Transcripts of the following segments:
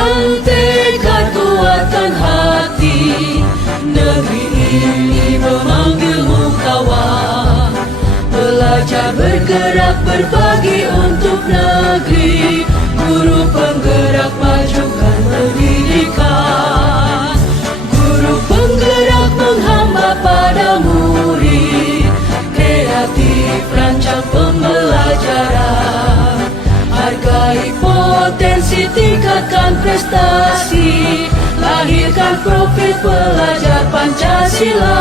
Bulatkan tekad kuatkan hati, negeri ini memanggilmu kawan. Belajar bergerak berbagi untuk negeri, guru penggerak majukan pendidikan. Guru penggerak menghamba pada murid, kreatif rancang pembelajaran. Hargai potensi, tingkatkan prestasi, lahirkan profil pelajar Pancasila.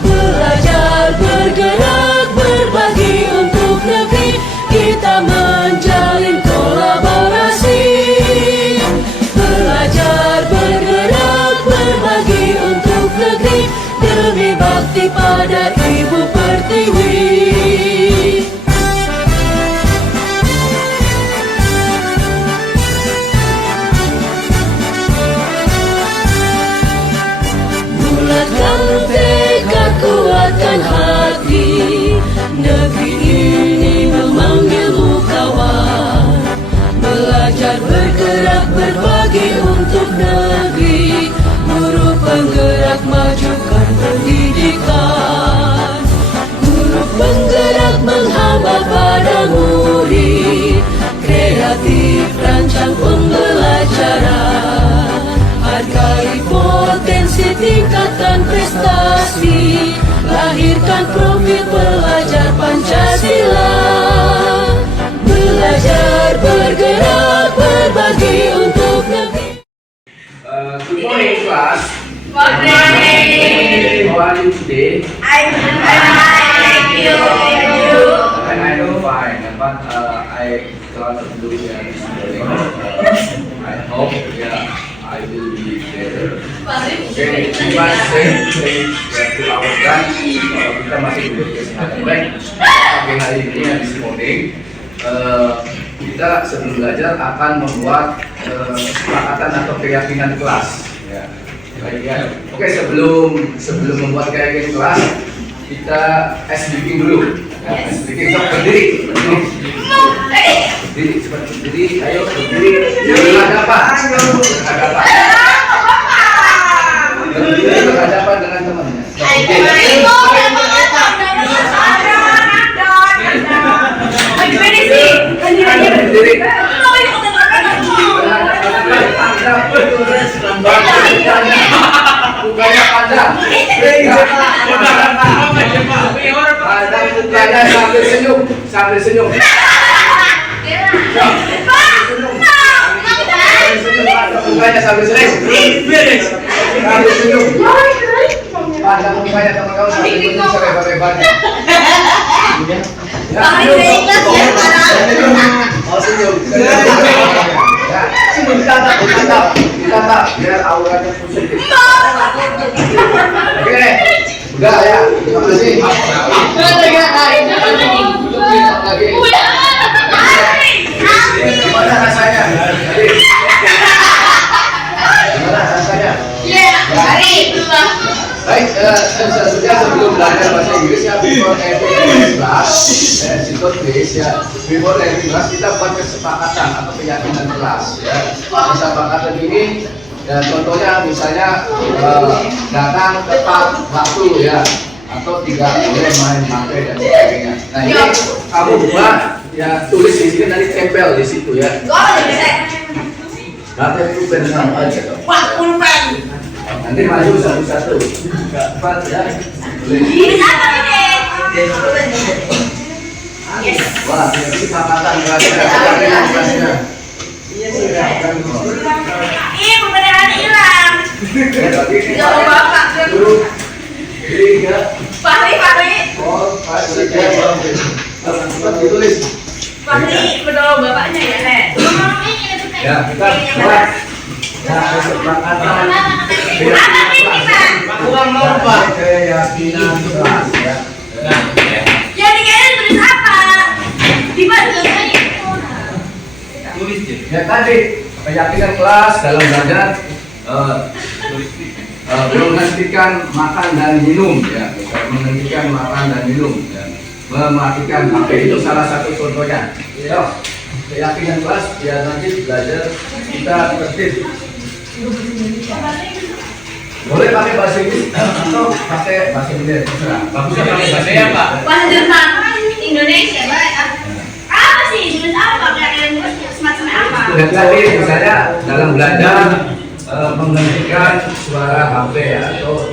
Belajar bergerak berbagi untuk negeri, kita menjalin kolaborasi. Belajar bergerak berbagi untuk negeri, demi bakti pada Ibu Pertiwi. Bulatkan tekad kuatkan hati, negeri ini memanggilmu kawan. Belajar bergerak berbagi untuk negeri, guru penggerak majukan pendidikan. Guru penggerak menghamba pada murid, kreatif rancang pembelajaran. Hargai potensi, tingkatkan prestasi, lahirkan profil pelajar Pancasila. Belajar bergerak berbagi untuk negeri. Good morning, class. Good morning. How are you today? I'm fine. Thank you. And I know fine, but I got to do this morning. I hope, I will be better. Okay, terima kasih to our branch. Kita masih diberi kesehatan baik. Pagi hari ini this morning, kita sebelum belajar akan membuat kesepakatan atau keyakinan kelas. Ya. Baik ya. Oke, sebelum membuat keyakinan kelas, kita speaking dulu. Ya, speaking, so berdiri. Berdiri, cepat berdiri. Ayo berdiri. Berhadapan. Berhadapan. Berdiri berhadapan dengan temannya. Berdiri. Mukanya pandang. Pandang mukanya sambil senyum. Sambil senyum. Mukanya sambil senyum. Sambil senyum. Pandang mukanya teman kamu sambil senyum selebar-lebarnya. Oh senyum. Ya, ditantap, biar auranya positif. Oke, udah ya, terima kasih. Gimana rasanya? Gimana rasanya? Baik, sebelum belajar bahasa Inggris ya, before every class, before every class kita buat kesepakatan atau keyakinan kelas. Ya. Kesepakatan ini, ya, contohnya misalnya datang tepat waktu ya, atau tidak boleh main HP dan sebagainya. Nah ini kamu buat, ya tulis di sini nanti tempel di situ ya. Nanti pulpen sama aja. Wah, pulpen. Nanti maju satu-satu. Cepat ya. Ini apa ini? Yes. Wah, kesepakatan kelasnya. Kelasnya. Ih, pulpennya hilang. Jangan bapak. Dulu. Tiga. Fahri. 4, 5, 6, 7. Cepat ditulis. Fahri, penolong bapaknya ya, Nek. Ya, kita buat. Ya, kesepakatan. Keyakinan kelas ya. Jadi kalian tulis apa? Dibantu. Tulis ya tadi keyakinan kelas dalam belajar menghentikan makan dan minum ya, menghentikan makan dan minum ya. Mematikan HP itu salah satu contohnya. keyakinan kelas biar nanti belajar kita tertib. Boleh pakai bahasa Inggris atau pakai bahasa Indonesia, terserah. Bagusnya pakai bahasa ya Pak. Bahasa Jerman, Indonesia, baik. Apa sih? Jenis apa? Kayak semacam apa? Jadi misalnya dalam belajar menghentikan suara HP atau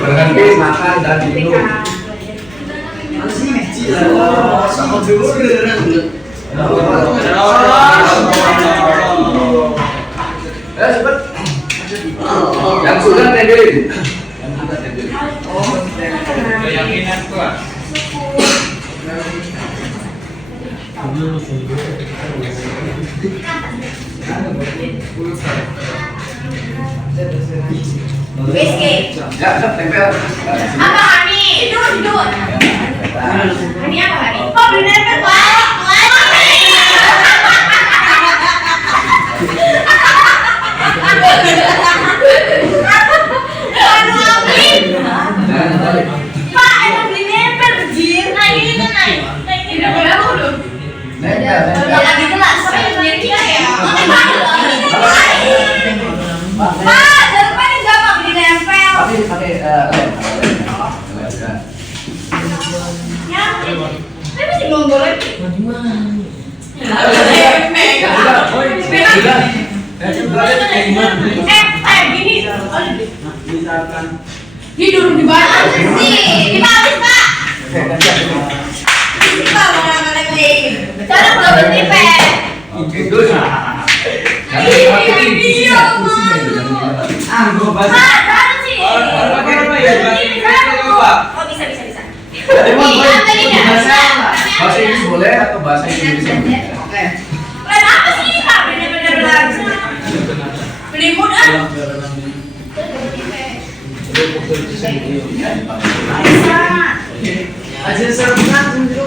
berhenti makan dan minum. Sama dulu cepet. Yang sudah tendelin. Keyakinan kuat. Whiskey. Ya, tempel. Apa Hani? Hidup. Hani apa Hani? Oh, belum nempel Pak. Pak, emang beli nempel Jir. Nah, ini kan naik. Ini berapa dulu? Ya lagi kelas. Jadi kita ya. Pak, jangan ini enggak Pak beli nempel. Pakai Ya. Tapi masih nongol lagi. Gini. Tidur di mana sih? Di habis Pak. Pak mana lagi? Cara belum berhenti Pak. Itu Pak, sana sih. Oh bisa. bahasa Inggris boleh atau bahasa Indonesia boleh? Oke. Lain apa sih ini Pak? Bener-bener beli mudah. Aja serentak dulu.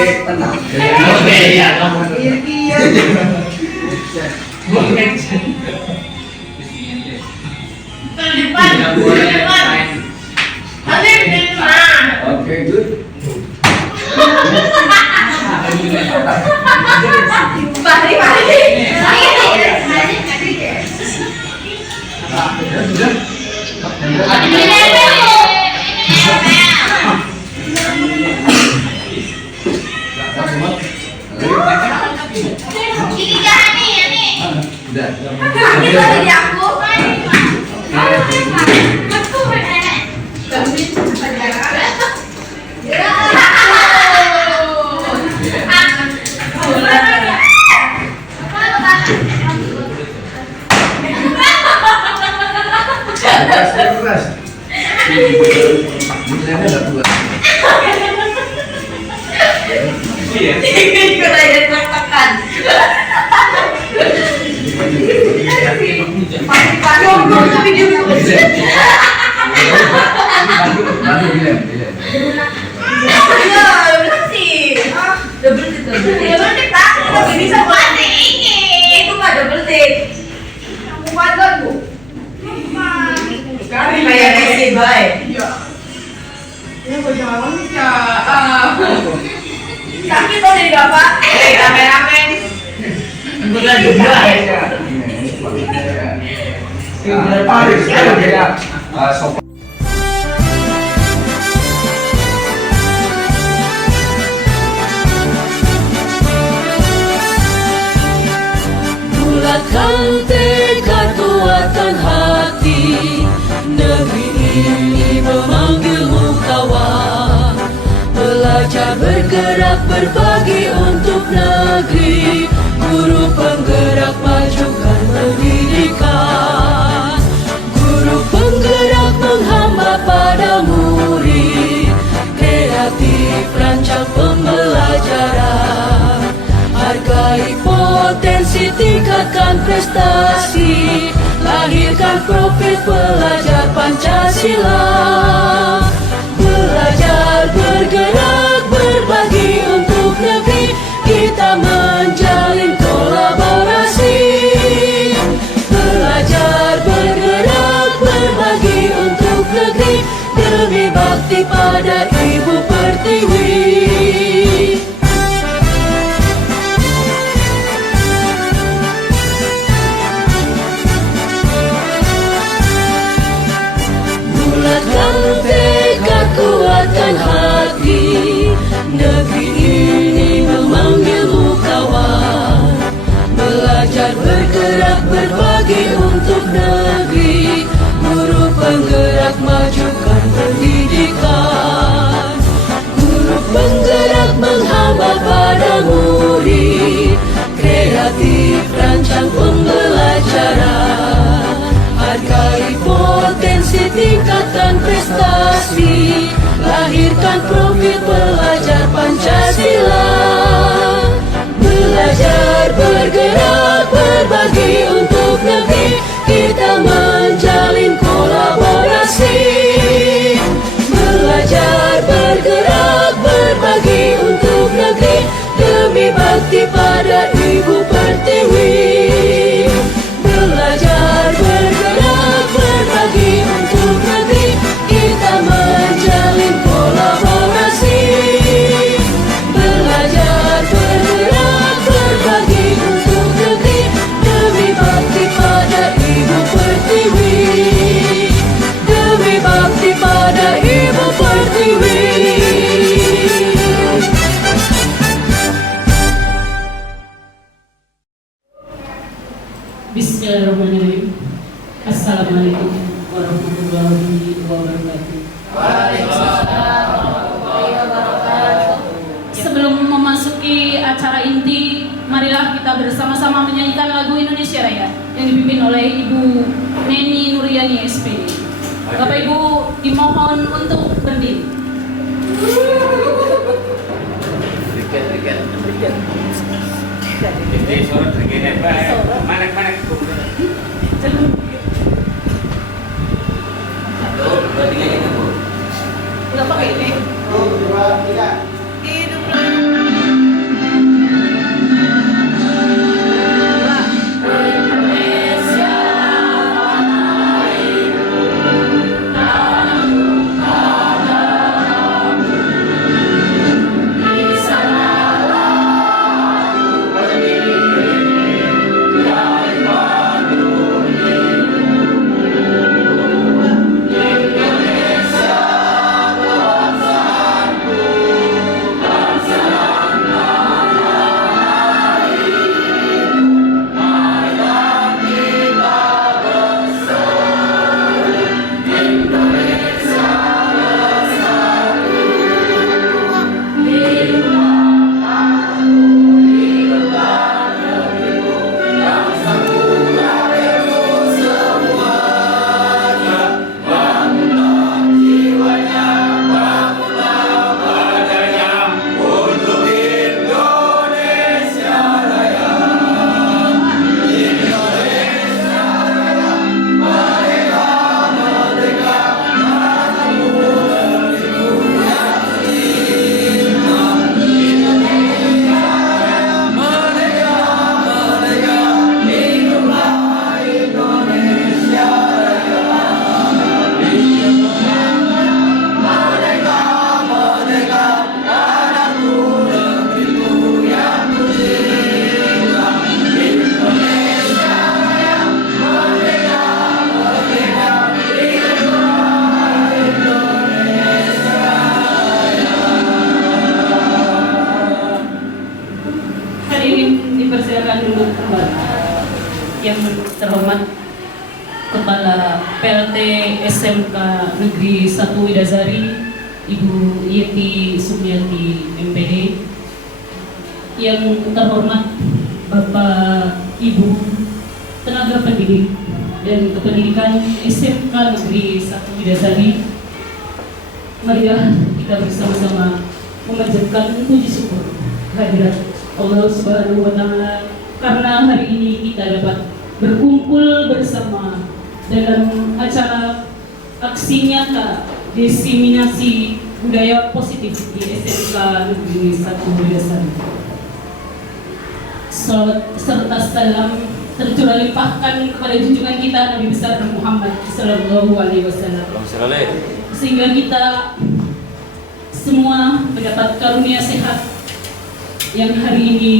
Tenang. Oke, ya kamu. Iya. Ke depan. Nanti di depan. Oke, good. Mari. Ini jangan nih. Udah. Ini lagi di aku. Keras. Nilainya nggak keluar. Ikut aja tekan. Jomblo tapi dia Bantu, Bilem. ya bener sih. Double tip tak? Tapi bisa buat ini. Itu mah double tip. Aku padan bu. Sekali kayak Messi baik. Iya. Ini berjalan ya. Sakit kok jadi bapak. Kameramen. Bukan juga. Paris, ya. Sopan. Bulatkan tekad kuatkan hati. Negeri ini memanggilmu kawan. Belajar bergerak berbagi untuk negeri. Guru penggerak majukan pendidikan. Guru penggerak menghamba pada murid. Kreatif rancang pembelajaran. Hargai potensi, tingkatkan prestasi. Lahirkan profil pelajar Pancasila. Belajar bergerak berbagi untuk negeri. Kita menjalin kolaborasi. Belajar bergerak berbagi untuk negeri. pada Ibu Pertiwi. Bulatkan tekad, kuatkan hati, negeri ini memanggilmu kawan. Belajar, bergerak, berbagi untuk negeri, guru penggerak majukan pendidikan. Guru penggerak menghamba pada murid, kreatif rancang pembelajaran. Hargai potensi, tingkatkan prestasi, lahirkan profil pelajar Pancasila. Belajar, bergerak, berbagi untuk negeri, kita menjalin kolaborasi. Belajar, bergerak, berbagi untuk negeri, demi bakti pada Ibu Pertiwi. Belajar, bergerak, berbagi untuk negeri, kita menjalin kolaborasi. Belajar, bergerak, berbagi untuk negeri, demi bakti pada Ibu Pertiwi. Demi bakti pada Ibu Pertiwi. Bismillahirrahmanirrahim. Assalamualaikum warahmatullahi wabarakatuh. Sebelum memasuki acara inti, marilah kita bersama-sama menyanyikan lagu Indonesia Raya yang dipimpin oleh Ibu Neni Nuriani SPD. Bapak Ibu dimohon untuk berdiri. Jadi suara tergini, mana kemudian. Nggak pakai ini. Yang terhormat Kepala PLT SMK Negeri 1 Widazari, Ibu Yeti Sumiati MPD. Yang terhormat Bapak Ibu tenaga pendidik dan kependidikan SMK Negeri 1 Widazari. Marilah kita bersama-sama memanjatkan puji syukur kehadirat Allah Subhanahu wa Ta'ala karena hari ini kita dapat berkumpul bersama dalam acara aksi nyata diseminasi budaya positif di SMK Negeri 1 Widazari. Salawat serta salam tercurah limpahkan kepada junjungan kita Nabi besar Muhammad Sallallahu Alaihi Wasallam, sehingga kita semua mendapat karunia sehat yang hari ini,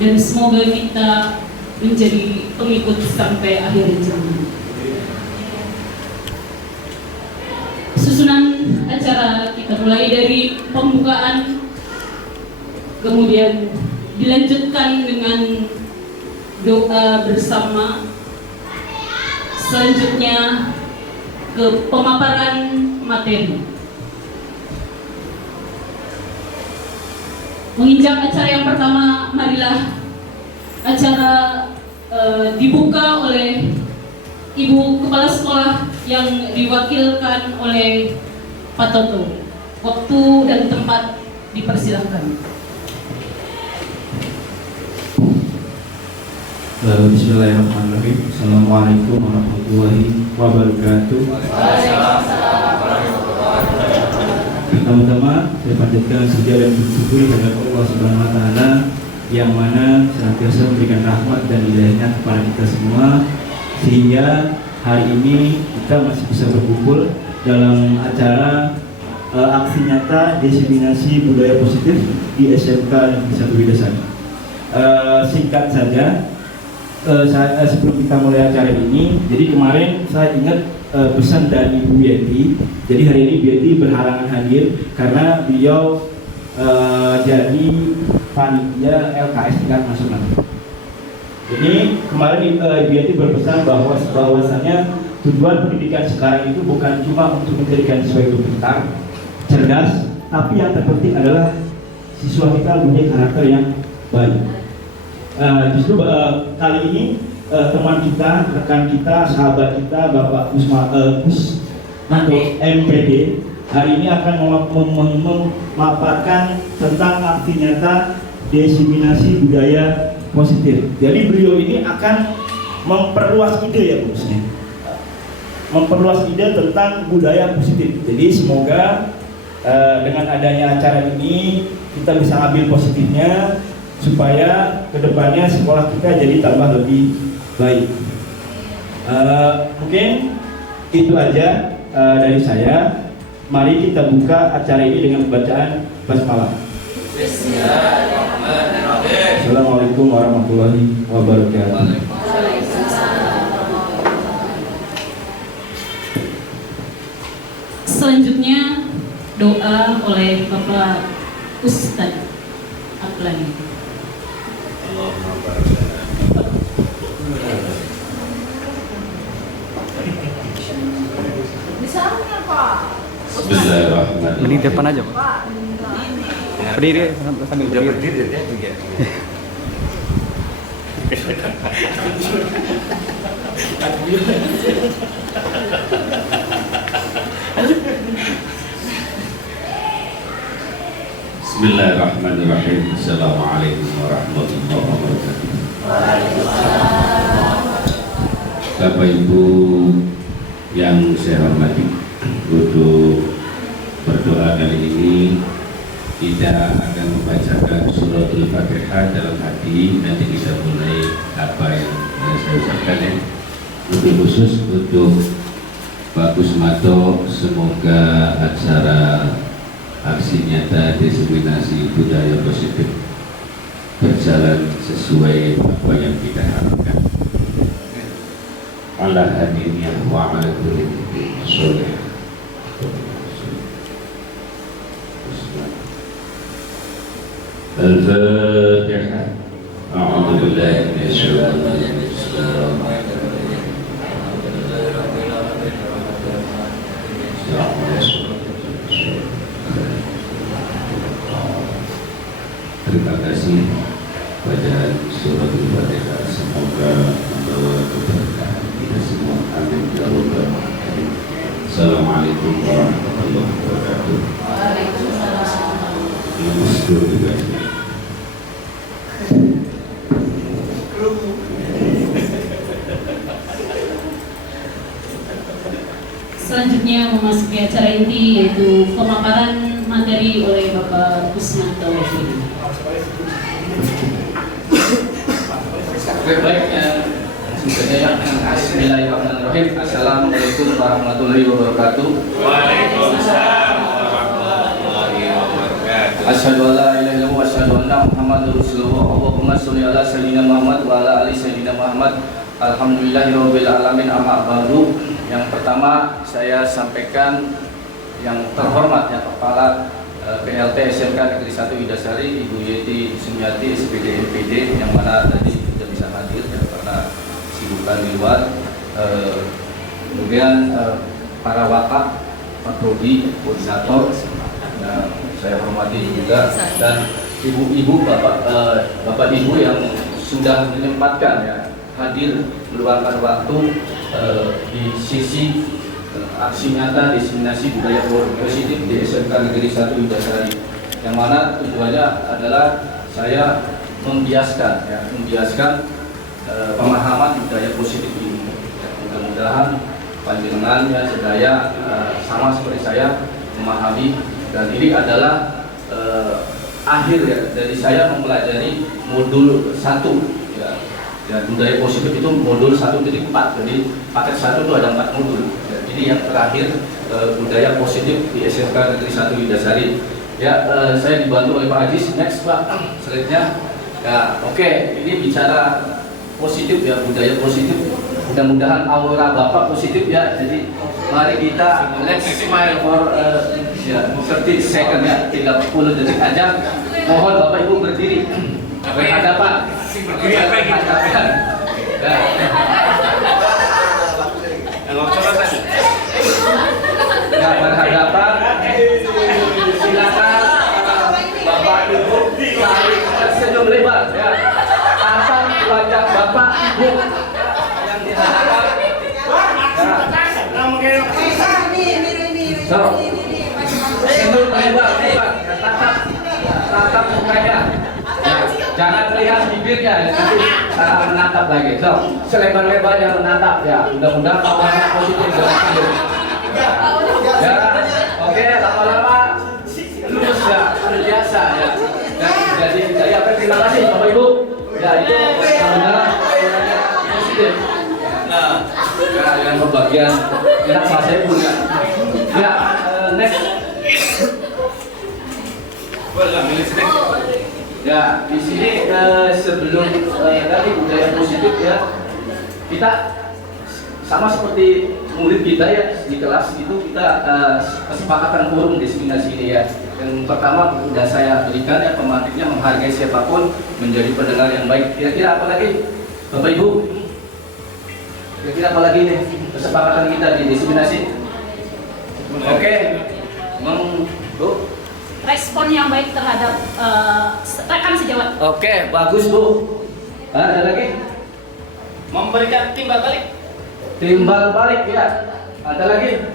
dan semoga kita menjadi pengikut sampai akhir zaman. Susunan acara kita mulai dari pembukaan, kemudian dilanjutkan dengan doa bersama, selanjutnya ke pemaparan materi. Menginjak acara yang pertama, marilah acara dibuka oleh Ibu Kepala Sekolah yang diwakilkan oleh Pak Toto. Waktu dan tempat dipersilahkan. Bismillahirrahmanirrahim. Assalamualaikum warahmatullahi wabarakatuh. Pertama-tama saya panjatkan puja dan bersyukur kepada Allah Subhanahu wa taala yang mana senantiasa memberikan rahmat dan hidayahnya kepada kita semua, sehingga hari ini kita masih bisa berkumpul dalam acara aksi nyata diseminasi budaya positif di SMK Negeri 1 Widasari. Singkat saja, sebelum kita mulai acara ini, jadi kemarin saya ingat pesan dari Bu Yeti. Jadi hari ini Bu Yeti berhalangan hadir karena beliau jadi panitia LKS tingkat nasional. Jadi kemarin Bu Yeti berpesan bahwasanya tujuan pendidikan sekarang itu bukan cuma untuk menjadikan siswa itu pintar, cerdas, tapi yang terpenting adalah siswa kita mempunyai karakter yang baik. Justru kali ini teman kita, rekan kita, sahabat kita, Bapak Kusmanto MPD hari ini akan memaparkan tentang aksi nyata diseminasi budaya positif. Jadi beliau ini akan memperluas ide ya bosnya, memperluas ide tentang budaya positif. Jadi semoga dengan adanya acara ini kita bisa ambil positifnya, supaya kedepannya sekolah kita jadi tambah lebih baik. Mungkin itu aja dari saya. Mari kita buka acara ini dengan bacaan basmalah. Assalamualaikum warahmatullahi wabarakatuh. Selanjutnya doa oleh Bapak Ustadz Aklani. Bismillahirrahmanirrahim. Di depan aja, Pak. Berdiri sambil berdiri. Bismillahirrahmanirrahim. Assalamualaikum warahmatullahi wabarakatuh. Bapak Ibu yang saya hormati, untuk berdoa kali ini kita akan membacakan suratul Fatihah dalam hati. Nanti kita mulai apa yang saya ucapkan ya. Lebih khusus untuk Pak Kusmanto, semoga acara aksi nyata diseminasi budaya positif berjalan sesuai apa yang kita harapkan. Allah hadirnya wa ala kulli sholih. Al-Fatihah. A'udzu billahi minasyaitonir rajim. Terima kasih pada surat Al-Fatihah. Semoga membawa keberkahan kita semua. Amin ya rabbal alamin. Assalamualaikum warahmatullahi wabarakatuh. Waalaikumsalam. Selanjutnya memasuki acara inti, yaitu pemaparan materi oleh Bapak Kusmanto. Baik, Bismillahirrahmanirrahim. Assalamualaikum warahmatullahi wabarakatuh. Waalaikumsalam warahmatullahi Asyhadu an la ilaha illallah wa asyhadu anna Muhammadar Rasulullah. Allahumma sholli ala sayyidina Muhammad wa ala ali sayyidina Muhammad. Alhamdulillahirabbil alamin, amma ba'du. Yang pertama saya sampaikan yang terhormat ya Kepala PLT SMK Negeri 1 Widasari Ibu Yeti Sumiati SPD NPD, yang mana tadi tidak bisa hadir ya, karena sibukan di luar. Kemudian para wakaf, Pak Prodi, koordinator, saya hormati juga, dan ibu-ibu, bapak ibu yang sudah menyempatkan ya hadir meluangkan waktu di sisi aksi nyata diseminasi budaya positif di SMK Negeri 1 Widasari, yang mana tujuannya adalah saya membiaskan pemahaman budaya positif ini. Mudah-mudahan panjenengan sedaya sama seperti saya memahami, dan ini adalah akhir ya dari saya mempelajari modul 1 ya. Dan budaya positif itu modul 1.4, jadi paket 1 itu ada 4 modul ya. Ini yang terakhir budaya positif di SMK Negeri 1 Widasari ya. Saya dibantu oleh Pak Ajis. Next Pak, slide-nya ya. Oke, ini bicara positif ya, budaya positif. Mudah-mudahan aura Bapak positif ya. Jadi mari kita let's smile for ya 30 second ya, 30 detik aja. Mohon Bapak Ibu berdiri berhadapan. Berdiri apa yang kita lakukan? Ya. Ya, berhadapan. Silakan Bapak Ibu senyum lebar ya. Tatap wajah Bapak Ibu yang dihadapkan. So, senyum lebar, tatap mukanya. Ya, jangan terlihat bibirnya, nanti salah menatap lagi. So, selebar-lebarnya menatap ya. Mudah-mudahan awalnya positif dan ya, oke, lama-lama lulus ya, biasa ya. Dan jadi saya terima kasih Bapak Ibu. Ya, itu mudah-mudahan positif. Nah, ya, yang berbagian enak saya punya. Ya, next. Ya, di sini sebelum tadi budaya positif ya, kita sama seperti murid kita ya di kelas itu, kita kesepakatan forum diseminasi ini ya. Yang pertama sudah saya berikan ya, pemantiknya menghargai siapapun, menjadi pendengar yang baik. Kira-kira apa lagi Bapak Ibu? Kira-kira apa lagi nih kesepakatan kita di diseminasi? Oke, Bu. Respon yang baik terhadap rekan sejawat. Oke, bagus Bu. Ada lagi? Memberikan timbal balik. Timbal balik ya. Ada lagi?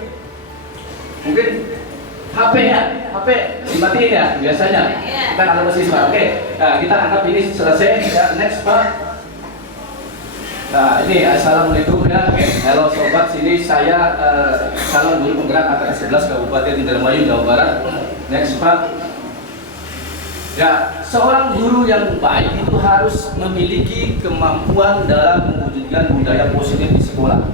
Mungkin HP ya, HP dimatiin ya biasanya. Kita kalau siswa. Oke, nah, kita anggap ini selesai ya. Next Pak. Nah ini assalamualaikum ya. Halo sobat, sini saya calon guru penggerak angkatan 11 Kabupaten Indramayu Jawa Barat. Next Pak. Ya, seorang guru yang baik itu harus memiliki kemampuan dalam mewujudkan budaya positif di sekolah.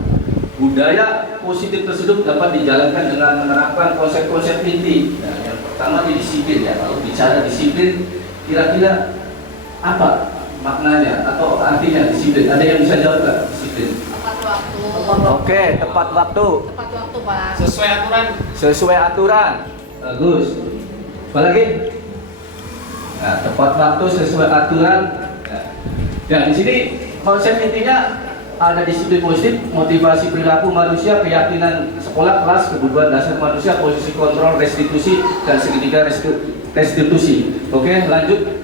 Budaya positif tersebut dapat dijalankan dengan menerapkan konsep-konsep inti. Nah, yang pertama di disiplin ya. Kalau bicara disiplin, kira-kira apa maknanya atau artinya disiplin? Ada yang bisa jawab nggak disiplin? Tepat waktu. Oke, tepat waktu. Tepat waktu, Pak. Sesuai aturan. Sesuai aturan. Bagus. Apa lagi? Nah, tepat waktu sesuai aturan. Nah, di sini konsep intinya ada disiplin positif, motivasi perilaku manusia, keyakinan sekolah, kelas, kebutuhan dasar manusia, posisi kontrol, restitusi, dan segitiga restitusi. Oke, lanjut.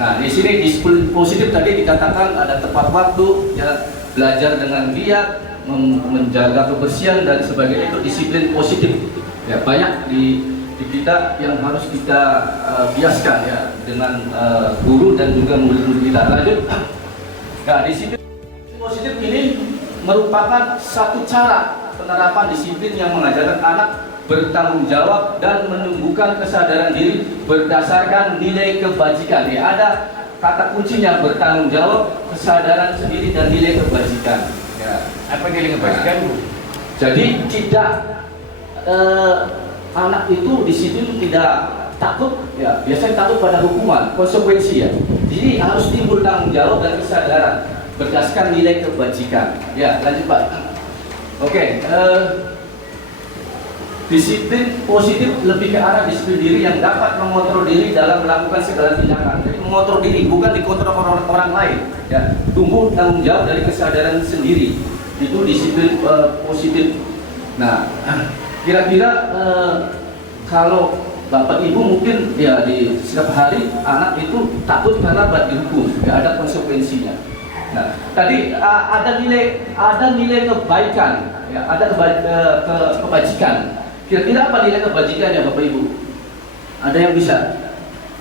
Nah, di sini disiplin positif tadi dikatakan ada tepat waktu, ya, belajar dengan giat, menjaga kebersihan dan sebagainya, itu disiplin positif. Ya, banyak di kita yang harus kita biaskan ya dengan guru dan juga murid-murid kita. Lanjut. Nah, disiplin positif ini merupakan satu cara penerapan disiplin yang mengajarkan anak bertanggung jawab dan menumbuhkan kesadaran diri berdasarkan nilai kebajikan. Ya, ada kata kuncinya, bertanggung jawab, kesadaran sendiri dan nilai kebajikan. Ya. Apa nilai kebajikan, Bu? Jadi tidak anak itu disiplin tidak takut, ya biasanya takut pada hukuman, konsekuensi ya. Jadi harus timbul tanggung jawab dan kesadaran berdasarkan nilai kebajikan. Ya, lanjut Pak. Oke, disiplin positif lebih ke arah disiplin diri yang dapat mengontrol diri dalam melakukan segala tindakan. Jadi mengontrol diri, bukan dikontrol orang lain. Ya, tumbuh tanggung jawab dari kesadaran sendiri. Itu disiplin positif. Nah, kira-kira kalau Bapak Ibu mungkin ya di setiap hari anak itu takut karena dihukum, ya ada konsekuensinya. Nah, tadi ada nilai kebaikan, ya ada kebajikan. Kira-kira apa nilai kebajikannya Bapak Ibu? Ada yang bisa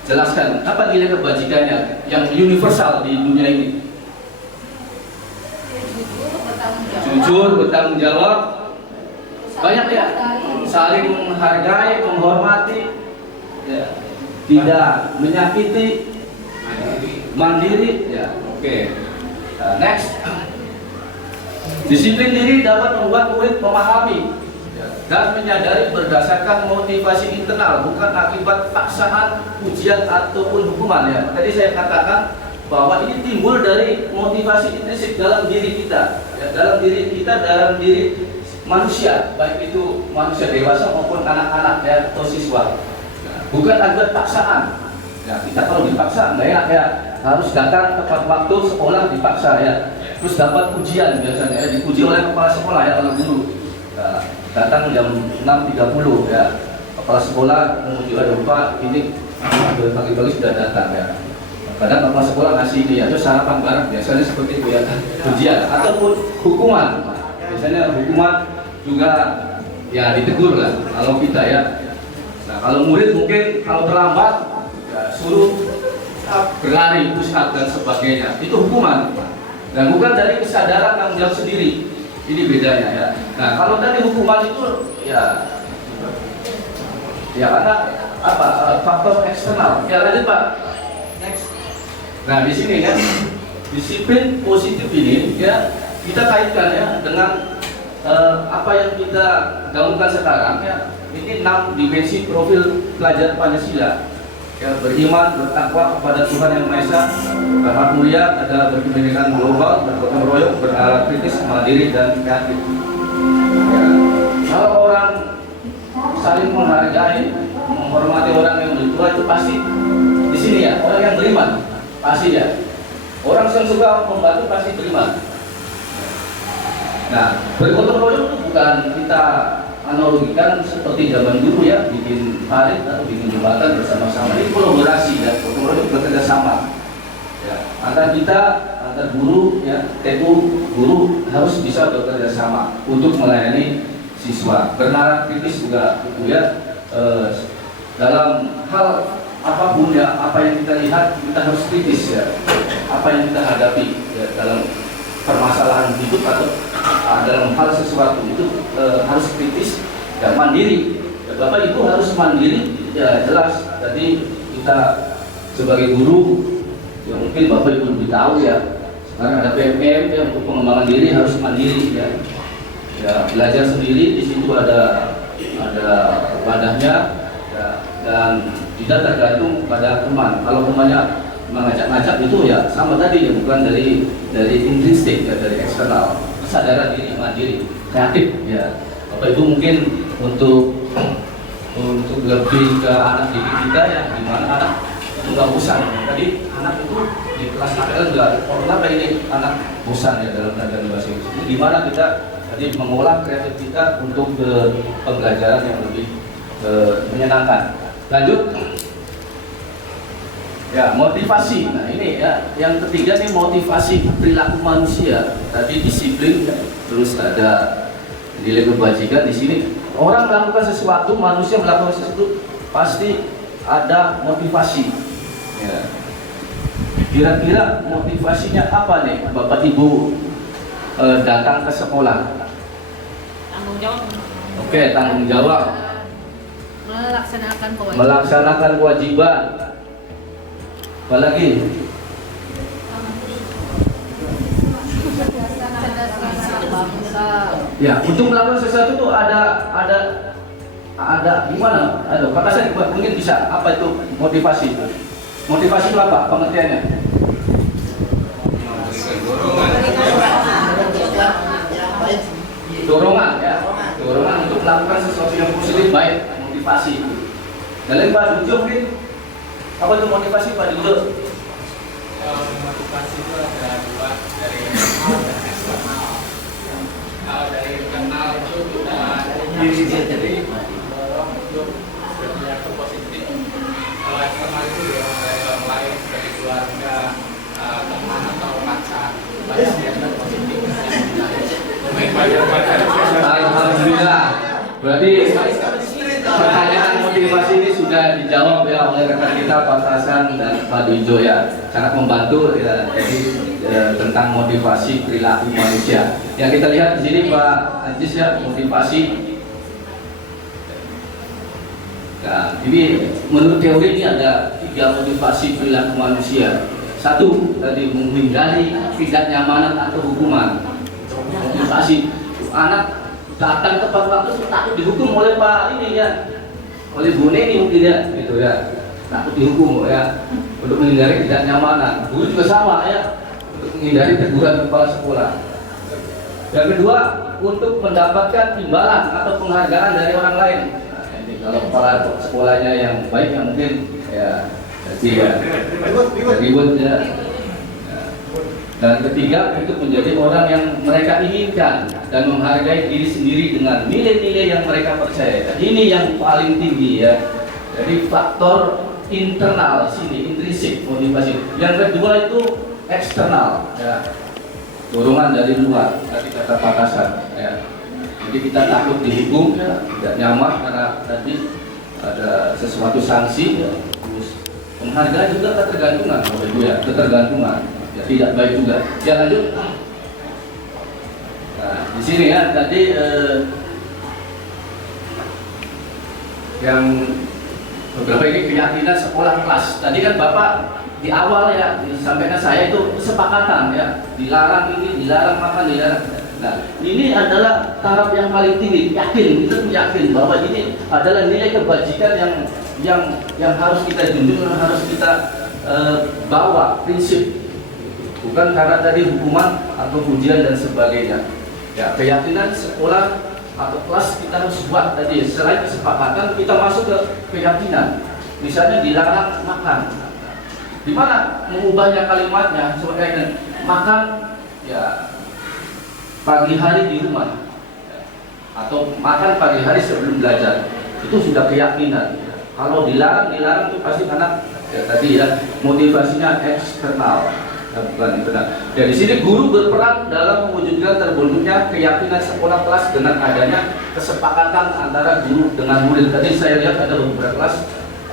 jelaskan apa nilai kebajikannya yang universal di dunia ini? Jujur, bertanggung jawab, banyak ya, saling menghargai, menghormati, ya. Tidak menyakiti, mandiri, ya. Oke. Next, disiplin diri dapat membuat murid memahami dan menyadari berdasarkan motivasi internal, bukan akibat paksaan, ujian ataupun hukuman ya. Tadi saya katakan bahwa ini timbul dari motivasi intrinsik dalam diri kita, ya, dalam diri manusia, baik itu manusia dewasa maupun anak-anak ya atau siswa. Nah, bukan akibat paksaan. Ya, kita kalau dipaksa nggak enak ya, harus datang tepat waktu sekolah dipaksa ya, terus dapat ujian biasanya ya, diuji oleh kepala sekolah ya, oleh guru. Nah, datang jam 6.30 ya, kepala sekolah menguji ada Pak ini pagi-pagi sudah datang ya. Kadang kepala sekolah ngasih ini ya, terus sarapan bareng biasanya seperti itu ya, ujian ataupun hukuman. Biasanya hukuman juga ya ditegur lah kalau kita ya. Nah, kalau murid mungkin kalau terlambat ya, suruh berlari, push up dan sebagainya, itu hukuman. Dan bukan dari kesadaran tanggung jawab sendiri. Ini bedanya ya. Nah, kalau tadi hukuman itu ya karena apa? Faktor eksternal. Ya lanjut Pak. Next. Nah di sini ya, disiplin positif ini ya kita kaitkan ya dengan apa yang kita gaungkan sekarang ya. Ini 6 dimensi profil pelajar Pancasila. Ya, beriman, bertakwa kepada Tuhan Yang Maha Esa, berhak mulia, ada berkebinekaan global, bergotong royong, bernalar kritis, mandiri dan kreatif. Ya, kalau orang saling menghargai, menghormati orang yang lebih tua itu pasti di sini ya, orang yang beriman pasti ya. Orang yang suka membantu pasti beriman. Nah, bergotong royong itu bukan kita analogikan seperti zaman dulu ya, bikin parit atau bikin jembatan bersama-sama. Ini kolaborasi ya, gotong royong bekerja sama. Ya, antar guru ya, TU guru harus bisa bekerja sama untuk melayani siswa. Bernalar kritis juga itu ya, dalam hal apapun ya, apa yang kita lihat kita harus kritis ya, apa yang kita hadapi ya, dalam permasalahan hidup atau dalam hal sesuatu itu harus kritis dan mandiri. Ya, Bapak Ibu harus mandiri ya, jelas. Jadi kita sebagai guru ya, mungkin Bapak Ibu lebih tahu ya, sekarang ada PMM ya, untuk pengembangan diri harus mandiri ya. Ya, belajar sendiri, di situ ada wadahnya ya, dan tidak tergantung pada teman. Kalau temannya mengajak-ngajak itu ya sama tadi ya, bukan dari intrinsik ya, dari eksternal. Kesadaran diri, mandiri, kreatif ya. Bapak Ibu mungkin untuk lebih ke anak didik kita ya, gimana anak itu nggak bosan. Tadi anak itu di kelas APL juga kenapa ini anak bosan ya dalam bahasa Inggris. Gimana kita tadi mengolah kreatif kita untuk pembelajaran yang lebih menyenangkan. Lanjut. Ya, motivasi. Nah, ini ya, yang ketiga nih motivasi perilaku manusia. Tadi disiplin, terus ada nilai kebajikan di sini. Orang melakukan sesuatu, manusia melakukan sesuatu pasti ada motivasi. Ya. Kira-kira motivasinya apa nih, Bapak Ibu datang ke sekolah? Tanggung jawab. Oke, tanggung jawab. Melaksanakan kewajiban. Apalagi ya, untuk melakukan sesuatu itu ada ada gimana? Aduh, kata saya mungkin bisa. Apa itu motivasi? Motivasi itu apa pengertiannya? Dorongan ya, dorongan untuk melakukan sesuatu yang positif, baik, motivasi. Kalian Pak Dujo mungkin apa itu motivasi Pak Dujo? Motivasi itu ada dua, dari eksternal. Kalau dari internal itu kita diri sendiri mendorong untuk berperilaku positif. Kalau eksternal itu dari orang lain, dari keluarga, teman atau pacar, banyak yang positif. Alhamdulillah. Berarti pertanyaan motivasi ini sudah dijawab ya oleh rekan kita Pak Hasan dan Pak Dujo ya. Sangat membantu ya. Jadi tentang motivasi perilaku manusia. Yang kita lihat di sini Pak Ajis ya, motivasi. Nah, ini menurut teori ini ada 3 motivasi perilaku manusia. 1 tadi menghindari ketidaknyamanan atau hukuman. Motivasi anak datang tepat waktu takut dihukum oleh Pak ini ya, oleh Bu Neni mungkin ya, gitu ya, takut dihukum ya, untuk menghindari ketidaknyamanan. Guru juga sama ya, untuk menghindari teguran kepala sekolah. Yang kedua, untuk mendapatkan imbalan atau penghargaan dari orang lain. Nah, ini kalau kepala sekolahnya yang baik ya mungkin ya, jadi ya, ribut ya. Dan ketiga, untuk menjadi orang yang mereka inginkan dan menghargai diri sendiri dengan nilai-nilai yang mereka percaya. Ini yang paling tinggi ya. Jadi faktor internal sini, intrinsik motivasi. Yang kedua itu eksternal ya. Dorongan dari luar, tadi kata Pak Hasan ya. Jadi kita takut dihukum ya, tidak nyaman karena tadi ada sesuatu sanksi ya. Terus penghargaan juga ketergantungan, Bapak Ibu ya, ketergantungan. Ya, tidak baik juga. Ya lanjut. Nah, di sini ya tadi yang beberapa ini keyakinan sekolah kelas. Tadi kan Bapak di awal ya disampaikan saya itu kesepakatan ya, dilarang ini, dilarang makan, dilarang. Nah, ini adalah taraf yang paling tinggi. Yakin, kita yakin bahwa ini adalah nilai kebajikan yang harus kita junjung, yang harus kita bawa prinsip. Bukan karena tadi hukuman atau ujian dan sebagainya. Ya, keyakinan sekolah atau kelas kita harus buat tadi. Selain kesepakatan, kita masuk ke keyakinan. Misalnya dilarang makan. Di mana mengubahnya kalimatnya sebagai makan ya pagi hari di rumah ya, atau makan pagi hari sebelum belajar. Itu sudah keyakinan. Kalau dilarang itu pasti karena ya tadi ya motivasinya eksternal. Bukan internal. Dari sini guru berperan dalam mewujudkan terbentuknya keyakinan sekolah kelas dengan adanya kesepakatan antara guru dengan murid. Tadi saya lihat ada beberapa kelas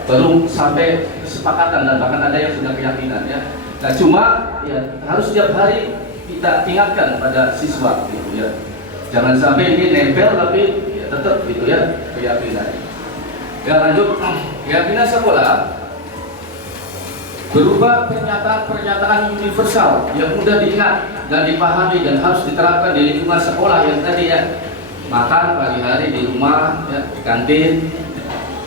baru sampai kesepakatan dan bahkan ada yang sudah keyakinan ya. Nah cuma ya harus setiap hari kita ingatkan pada siswa gitu ya. Jangan sampai ini nempel tapi ya tetap gitu ya keyakinan. Ya lanjut, keyakinan sekolah berupa pernyataan-pernyataan universal yang mudah diingat dan dipahami dan harus diterapkan di lingkungan sekolah yang tadi ya, makan pagi hari di rumah ya, di kantin,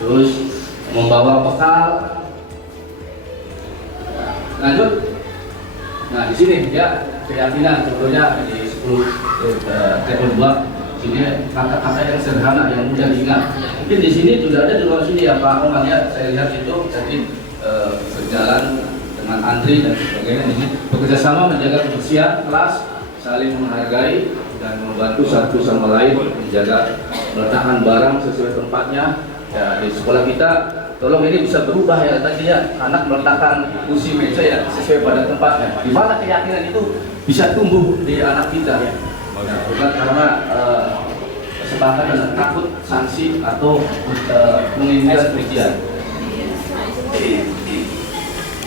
terus membawa bekal. Lanjut. Nah di sini ya keyakinan contohnya di 10 table 2 sini kata-kata yang sederhana yang mudah diingat. Mungkin di sini juga ada di luar sini ya Pak Oman ya, saya lihat itu jadi berjalan dengan antri dan sebagainya. Ini bekerja sama menjaga kebersihan kelas, saling menghargai dan membantu satu sama lain menjaga meletakkan barang sesuai tempatnya. Ya di sekolah kita tolong ini bisa berubah ya tadi ya, anak meletakkan kursi meja ya sesuai pada tempatnya. Di mana keyakinan itu bisa tumbuh di anak kita ya. Nah, bukan karena kesepakatan dan takut sanksi atau menginginkan ujian.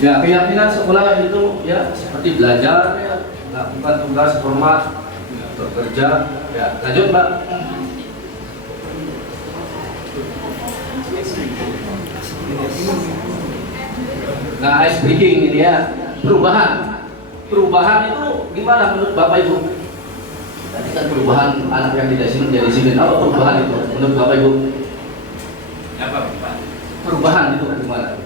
Ya keyakinan sekolah itu ya seperti belajar ya, melakukan tugas hormat, bekerja ya. Lanjut Mbak. Nah ice breaking ini ya, perubahan itu gimana menurut Bapak Ibu? Tadi kan perubahan anak yang tidak sini menjadi sini, apa perubahan itu menurut Bapak Ibu? perubahan itu gimana?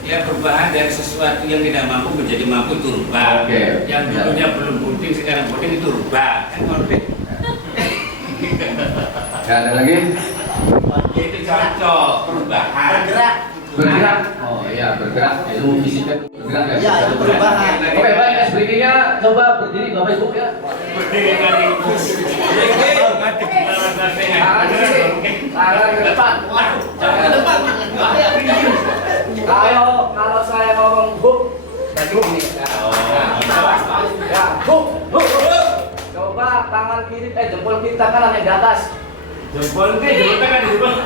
Ya perubahan dari sesuatu yang tidak mampu menjadi mampu itu rubah. Oke. Yang dulunya belum puding sekarang puding itu rubah. Kan konflik. Gak ada lagi? Itu contoh perubahan. Bergerak. Oh iya, bergerak. Ilmu fisika bergerak ya. Ya, itu perubahan. Oke, baik, next berikutnya coba berdiri Bapak Ibu ya. Berdiri dari Tangan ke depan. Jangan ke depan. Kalau saya ngomong hook, dan hook nih. Ya, hook. Coba tangan kiri, jempol kiri tangan naik di atas. jempol tangan di bawah.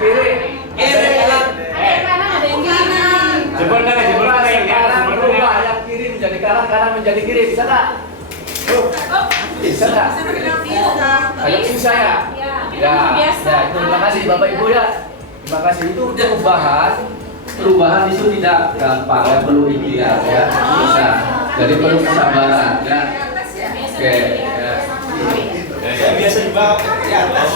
Kiri. Kanan. Kanan ada yang kanan. Jempol kanan Sekarang berubah yang kiri menjadi kanan, kanan menjadi kiri. Bisa nggak? Bisa nggak? Ada bisa ya? Ya, Biasa. ya, terima kasih Bapak Ibu ya. Terima kasih itu perubahan itu tidak gampang ya, perlu ikhtiar ya. Bisa. Jadi perlu kesabaran ya. Oke. Ya. Biasa juga di atas.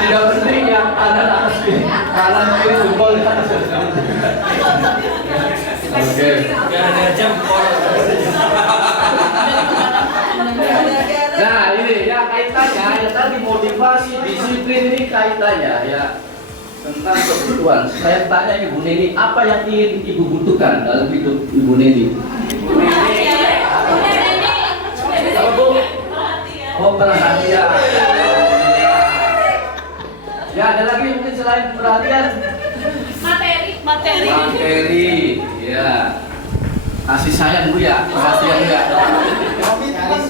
Tidak penting yang kanan kiri jempol di atas. Oke. Ada jempol. Nah ini ya kaitannya ya tadi motivasi disiplin ini kaitannya ya tentang kebutuhan. Saya tanya Ibu Neni apa yang ingin Ibu butuhkan dalam hidup Ibu Neni? Kalau Bu, oh perhatian. Ya ada lagi mungkin selain perhatian. Materi, ya. Kasih sayang Bu ya, perhatian Bu ya.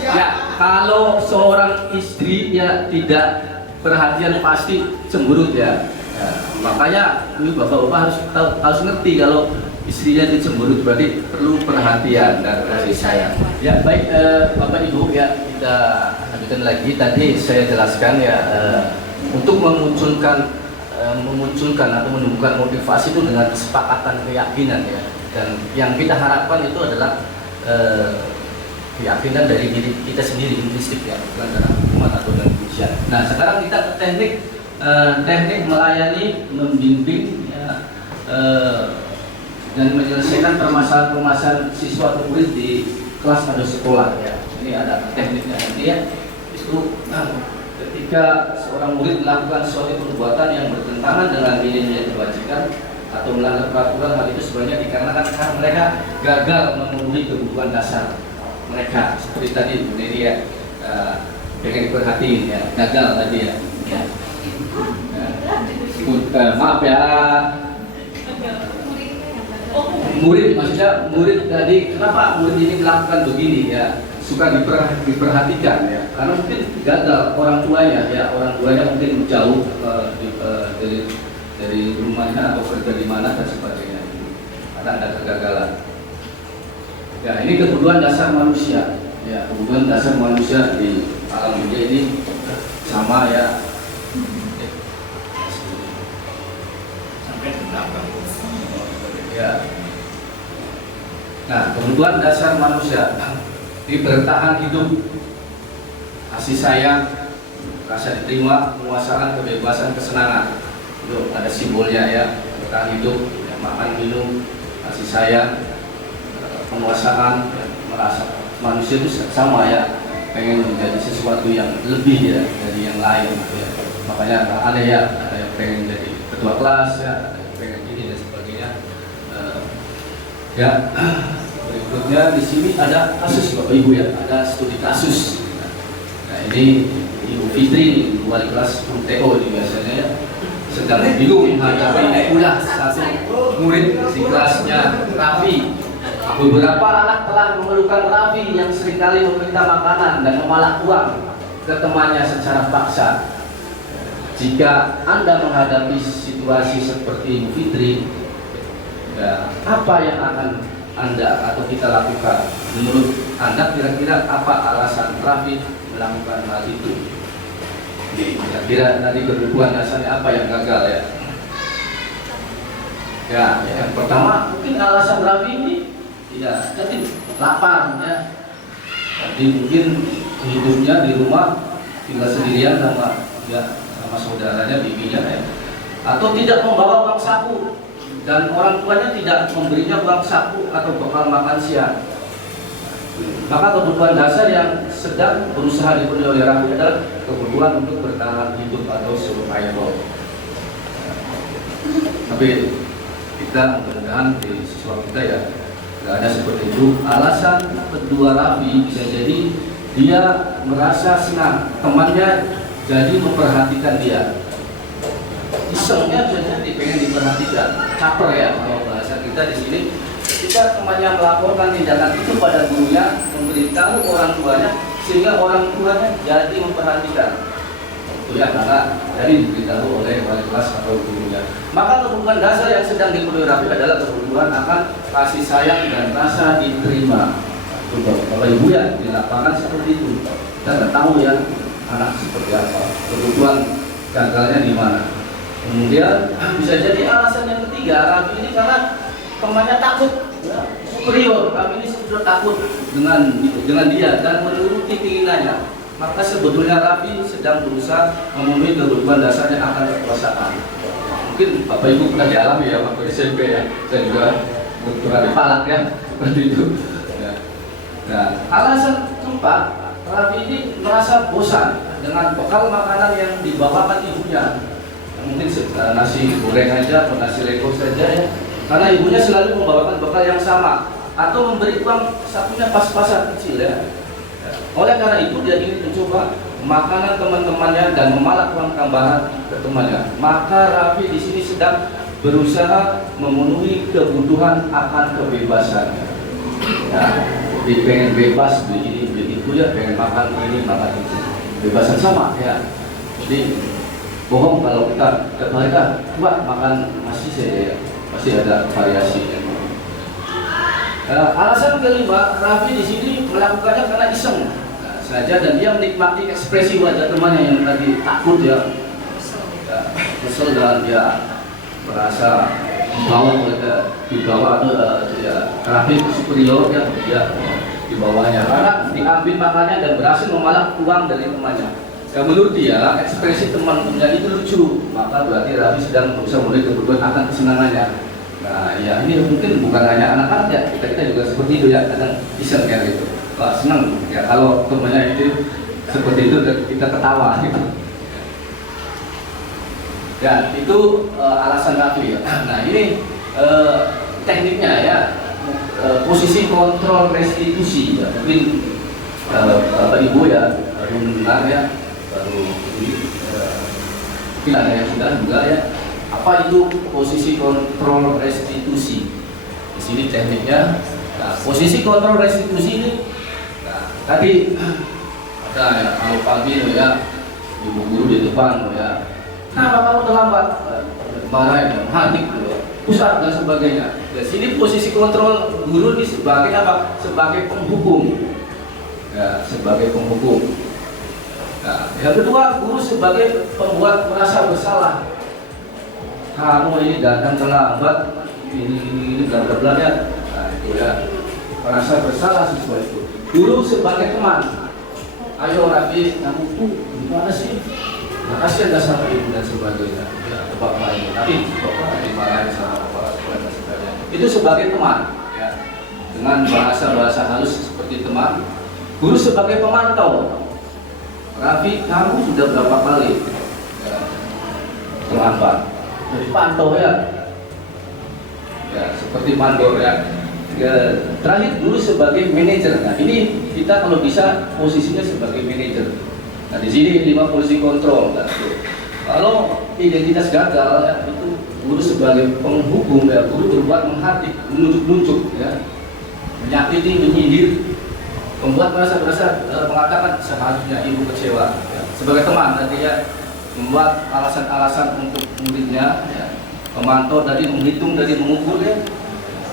Ya, kalau seorang istri ya tidak perhatian pasti cemberut ya. Ya, makanya ini bapak-bapak harus ngerti kalau istrinya itu cemberut berarti perlu perhatian dan kasih sayang. Ya baik Bapak Ibu ya kita lanjutkan lagi. Tadi saya jelaskan ya untuk memunculkan atau menumbuhkan motivasi itu dengan kesepakatan keyakinan ya. Dan yang kita harapkan itu adalah keyakinan dari diri kita sendiri intrinsik ya, bukan dalam hukuman atau dalam ujian. Nah sekarang kita ke teknik melayani, membimbing ya, dan menyelesaikan permasalahan siswa atau murid di kelas atau sekolah ya. Ini ada tekniknya nanti ya. Itu ketika seorang murid melakukan suatu perbuatan yang bertentangan dengan nilai-nilai kewajiban atau melanggar peraturan, hal itu sebenarnya dikarenakan karena mereka gagal memenuhi kebutuhan dasar mereka. Seperti tadi Bu Neni ya, pengen diperhatiin ya, gagal tadi ya. Maaf ya, murid maksudnya murid tadi kenapa murid ini melakukan begini ya, suka diperhatikan ya, karena mungkin gagal orang tuanya ya, orang tuanya mungkin jauh dari rumahnya atau kerja di mana dan sebagainya, ada kegagalan. Ya ini kebutuhan dasar manusia ya, kebutuhan dasar manusia di alam dunia ini sama ya. Sampai ke belakang. Ya. Nah, kebutuhan dasar manusia di bertahan hidup, kasih sayang, rasa diterima, penguasaan, kebebasan, kesenangan. Itu ada simbolnya ya, bertahan hidup, ya, makan, minum, kasih sayang, penguasaan, ya, merasa manusia itu sama ya, pengen menjadi sesuatu yang lebih ya dari yang lain. Ya. Makanya ada yang pengen jadi ketua kelas ya, ada yang pengen ini dan sebagainya. Ya, berikutnya di sini ada kasus Bapak Ibu ya, ada studi kasus. Nah ini Ibu Fitri, wali kelas UTO ini biasanya ya, sedang bingung menghadapi ulah satu murid di kelasnya Raffi. Beberapa anak telah memerlukan Raffi yang seringkali meminta makanan dan memalak uang ke temannya secara paksa. Jika Anda menghadapi situasi seperti Ibu Fitri, ya, apa yang akan Anda atau kita lakukan? Menurut Anda kira-kira apa alasan Raffi melakukan hal itu? Kira-kira tadi kebutuhan dasarnya apa yang gagal ya? Ya, yang pertama mungkin alasan Raffi ini ya, jadi lapar ya. Jadi mungkin hidupnya di rumah tinggal sendirian sama ya sama saudaranya, bibinya ya. Atau tidak membawa uang saku dan orang tuanya tidak memberinya uang saku atau bekal makan siang. Maka kebutuhan dasar yang sedang berusaha dipenuhi oleh Raffi adalah kebutuhan untuk bertahan hidup atau survival. Tapi kita mudah-mudahan di siswa kita ya nggak ada seperti itu. Alasan kedua Raffi bisa jadi dia merasa senang temannya jadi memperhatikan dia. Isengnya bisa jadi pengen diperhatikan, caper ya kalau bahasa kita di sini. Ketika temannya melaporkan tindakan itu pada gurunya, memberitahu orang tuanya, sehingga orang tuanya jadi memperhatikan. Itu ya, karena dari diberitahu oleh wali kelas atau gurunya. Maka kebutuhan dasar yang sedang dipenuhi Raffi adalah kebutuhan akan kasih sayang dan rasa diterima. Bapak Ibu ya, di lapangan seperti itu. Kita nggak tahu ya anak seperti apa, kebutuhan gagalnya di mana. Kemudian bisa jadi alasan yang ketiga, Raffi ini karena temannya takut, ya, superior. Kami ini sudah takut dengan dia dan menuruti keinginannya. Maka sebetulnya Raffi sedang berusaha memenuhi kebutuhan dasarnya akan kekuasaan. Mungkin Bapak Ibu pernah dialami ya waktu SMP ya. Saya juga kebetulan di Palak ya seperti itu. Ya. Nah, alasan keempat, Raffi ini merasa bosan dengan bekal makanan yang dibawakan ibunya. Mungkin nasi goreng aja atau nasi lego saja ya. Karena ibunya selalu membawakan bekal yang sama atau memberi uang sakunya pas-pasan kecil ya. Oleh karena itu dia ingin mencoba makanan teman-temannya dan memalak uang tambahan ke temannya. Maka Raffi di sini sedang berusaha memenuhi kebutuhan akan kebebasannya. Ya, dia pengen bebas beli ini beli itu ya, pengen makan ini makan itu. Kebebasan sama ya. Jadi bohong kalau kita mereka coba makan nasi saja ya. Pasti ada variasi. Alasan kelima, Raffi di sini melakukannya karena iseng saja dan dia menikmati ekspresi wajah temannya yang tadi takut ya, kesel dan dia merasa dibawa ya, Raffi superior ya, dia dibawanya karena diambil makannya dan berhasil memalak uang dari temannya. Ya, menurut dia ekspresi teman-temannya itu lucu, maka berarti Raffi sedang berusaha memenuhi kebutuhan akan kesenangannya. Nah, ya ini mungkin bukan hanya anak-anak ya, kita juga seperti itu ya, kadang iseng ya gitu. Wah, senang ya kalau temannya itu seperti itu kita ketawa gitu. Ya, itu alasan Raffi ya. Nah, ini tekniknya ya, posisi kontrol restitusi ya. Mungkin Bapak Ibu ya baru mendengar ya, baru mungkin ada yang sudah juga ya. Apa itu posisi kontrol restitusi? Di sini tekniknya. Nah, posisi kontrol restitusi ini, nah, tadi ada ya kalau pagi ya, ibu guru di depan ya, kenapa kamu terlambat? Marahin, hadik, pusat dan sebagainya. Di sini posisi kontrol guru ini sebagai apa? Sebagai penghukum. Ya, sebagai penghukum. Nah, yang kedua, guru sebagai pembuat merasa bersalah. Kamu ini datang terlambat, ini bla bla bla ya. Nah, itu ya, merasa bersalah siswa itu. Guru sebagai teman, ayo Raffi, kamu tuh gimana sih? Makasih anda sama ibu dan sebagainya. Ya, tebak main, tapi bapak dimarahin sama bapak dan sebagainya. Itu sebagai teman, ya, dengan bahasa halus seperti teman. Guru sebagai pemantau, Raffi, kamu sudah berapa kali ya, terlambat? Jadi pantau ya, seperti mandor ya. Terakhir dulu sebagai manajer. Nah ini kita kalau bisa posisinya sebagai manajer. Nah di sini 5 posisi kontrol. Nah, kalau identitas gagal ya, itu guru sebagai penghukum ya, guru berbuat menghadik, menunjuk-nunjuk ya, menyakiti, menyindir, membuat merasa mengatakan seharusnya ibu kecewa. Ya. Sebagai teman nanti ya, membuat alasan-alasan untuk muridnya, ya. Memantau dari menghitung dari mengukur ya,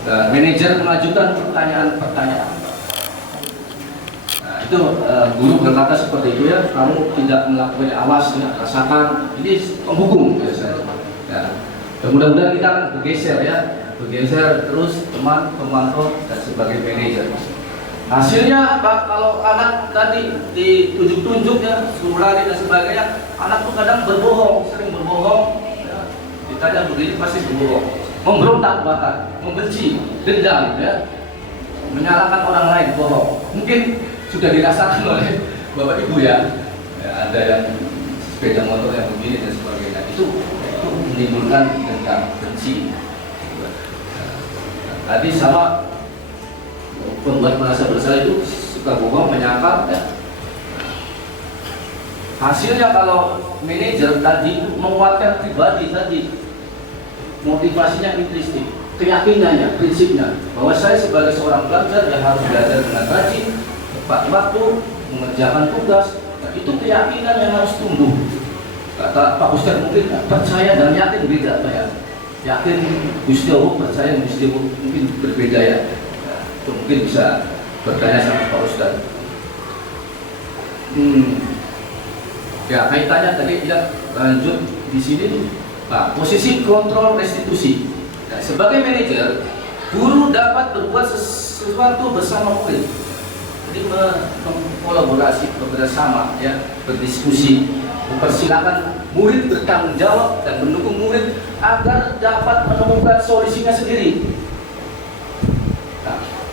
dan manajer mengajukan pertanyaan-pertanyaan. Nah, itu guru berkata seperti itu ya, kamu tidak melakukannya, awas ya, rasakan. Ini penghukum biasanya. Ya. Dan mudah-mudahan kita akan bergeser ya, bergeser terus teman, pemantau dan sebagai manajer. Hasilnya apa? Kalau anak tadi ditunjuk-tunjuk ya, suruh lari dan sebagainya, anak tuh kadang berbohong, sering berbohong. Ya. Ditanya begini pasti berbohong, memberontak bahkan, membenci, dendam, ya, menyalahkan orang lain, bohong. Mungkin sudah dirasakan oleh bapak ibu ya. Ya, ada yang sepeda motor yang begini dan sebagainya. Itu menimbulkan dendam, benci. Tadi sama pembuat merasa bersalah itu suka bohong, menyangkal ya. Hasilnya kalau manajer tadi menguatkan pribadi tadi, motivasinya intrinsik, keyakinannya, prinsipnya bahwa saya sebagai seorang pelajar yang harus belajar dengan rajin, tepat waktu, mengerjakan tugas. Nah, itu keyakinan yang harus tumbuh. Kata Pak Ustadz mungkin percaya dan yakin beda, ya. Yakin Gusti Allah, percaya Gusti Allah mungkin berbeda ya. Itu mungkin bisa bertanya sama Pak Ustadz. Ya kaitannya tadi ya, lanjut di sini. Nah, posisi kontrol restitusi. Nah, sebagai manajer, guru dapat berbuat sesuatu bersama murid. Jadi mengkolaborasi, bekerjasama, ya, berdiskusi, mempersilahkan murid bertanggung jawab dan mendukung murid agar dapat menemukan solusinya sendiri.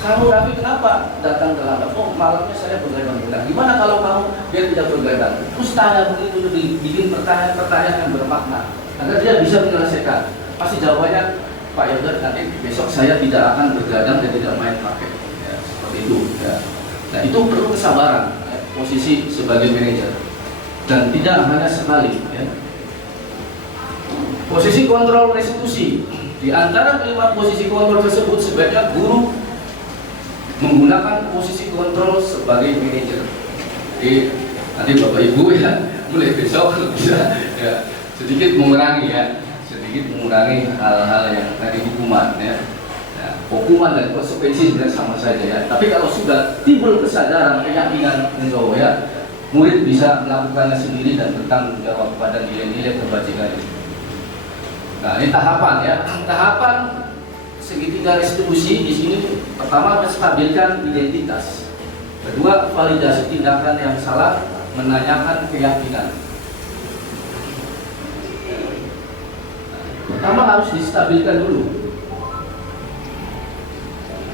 Kamu Raffi kenapa datang terlambat? Oh malamnya saya begadang-begadang. Gimana kalau kamu dia tidak begadang? Terus tanya begitu, bikin pertanyaan yang bermakna agar dia bisa menyelesaikan. Pasti jawabannya Pak Yaudah nanti besok saya tidak akan begadang dan tidak main pakai. Ya, seperti itu. Ya. Nah itu perlu kesabaran ya, posisi sebagai manajer dan tidak hanya sekali. Ya. Posisi kontrol restitusi. Di antara 5 posisi kontrol tersebut sebaiknya guru menggunakan posisi kontrol sebagai manajer. Jadi nanti Bapak Ibu ya mulai besok bisa ya, sedikit mengurangi hal-hal yang tadi hukuman ya. Ya, hukuman dan konsekuensi sebenarnya sama saja ya. Tapi kalau sudah timbul kesadaran, keyakinan bahwa ya murid bisa melakukannya sendiri dan bertanggung jawab pada nilai-nilai kebajikan. Nah ini tahapan ya, tahapan segitiga restitusi di sini. Pertama, menstabilkan identitas. Kedua, validasi tindakan yang salah, menanyakan keyakinan. Pertama harus distabilkan dulu,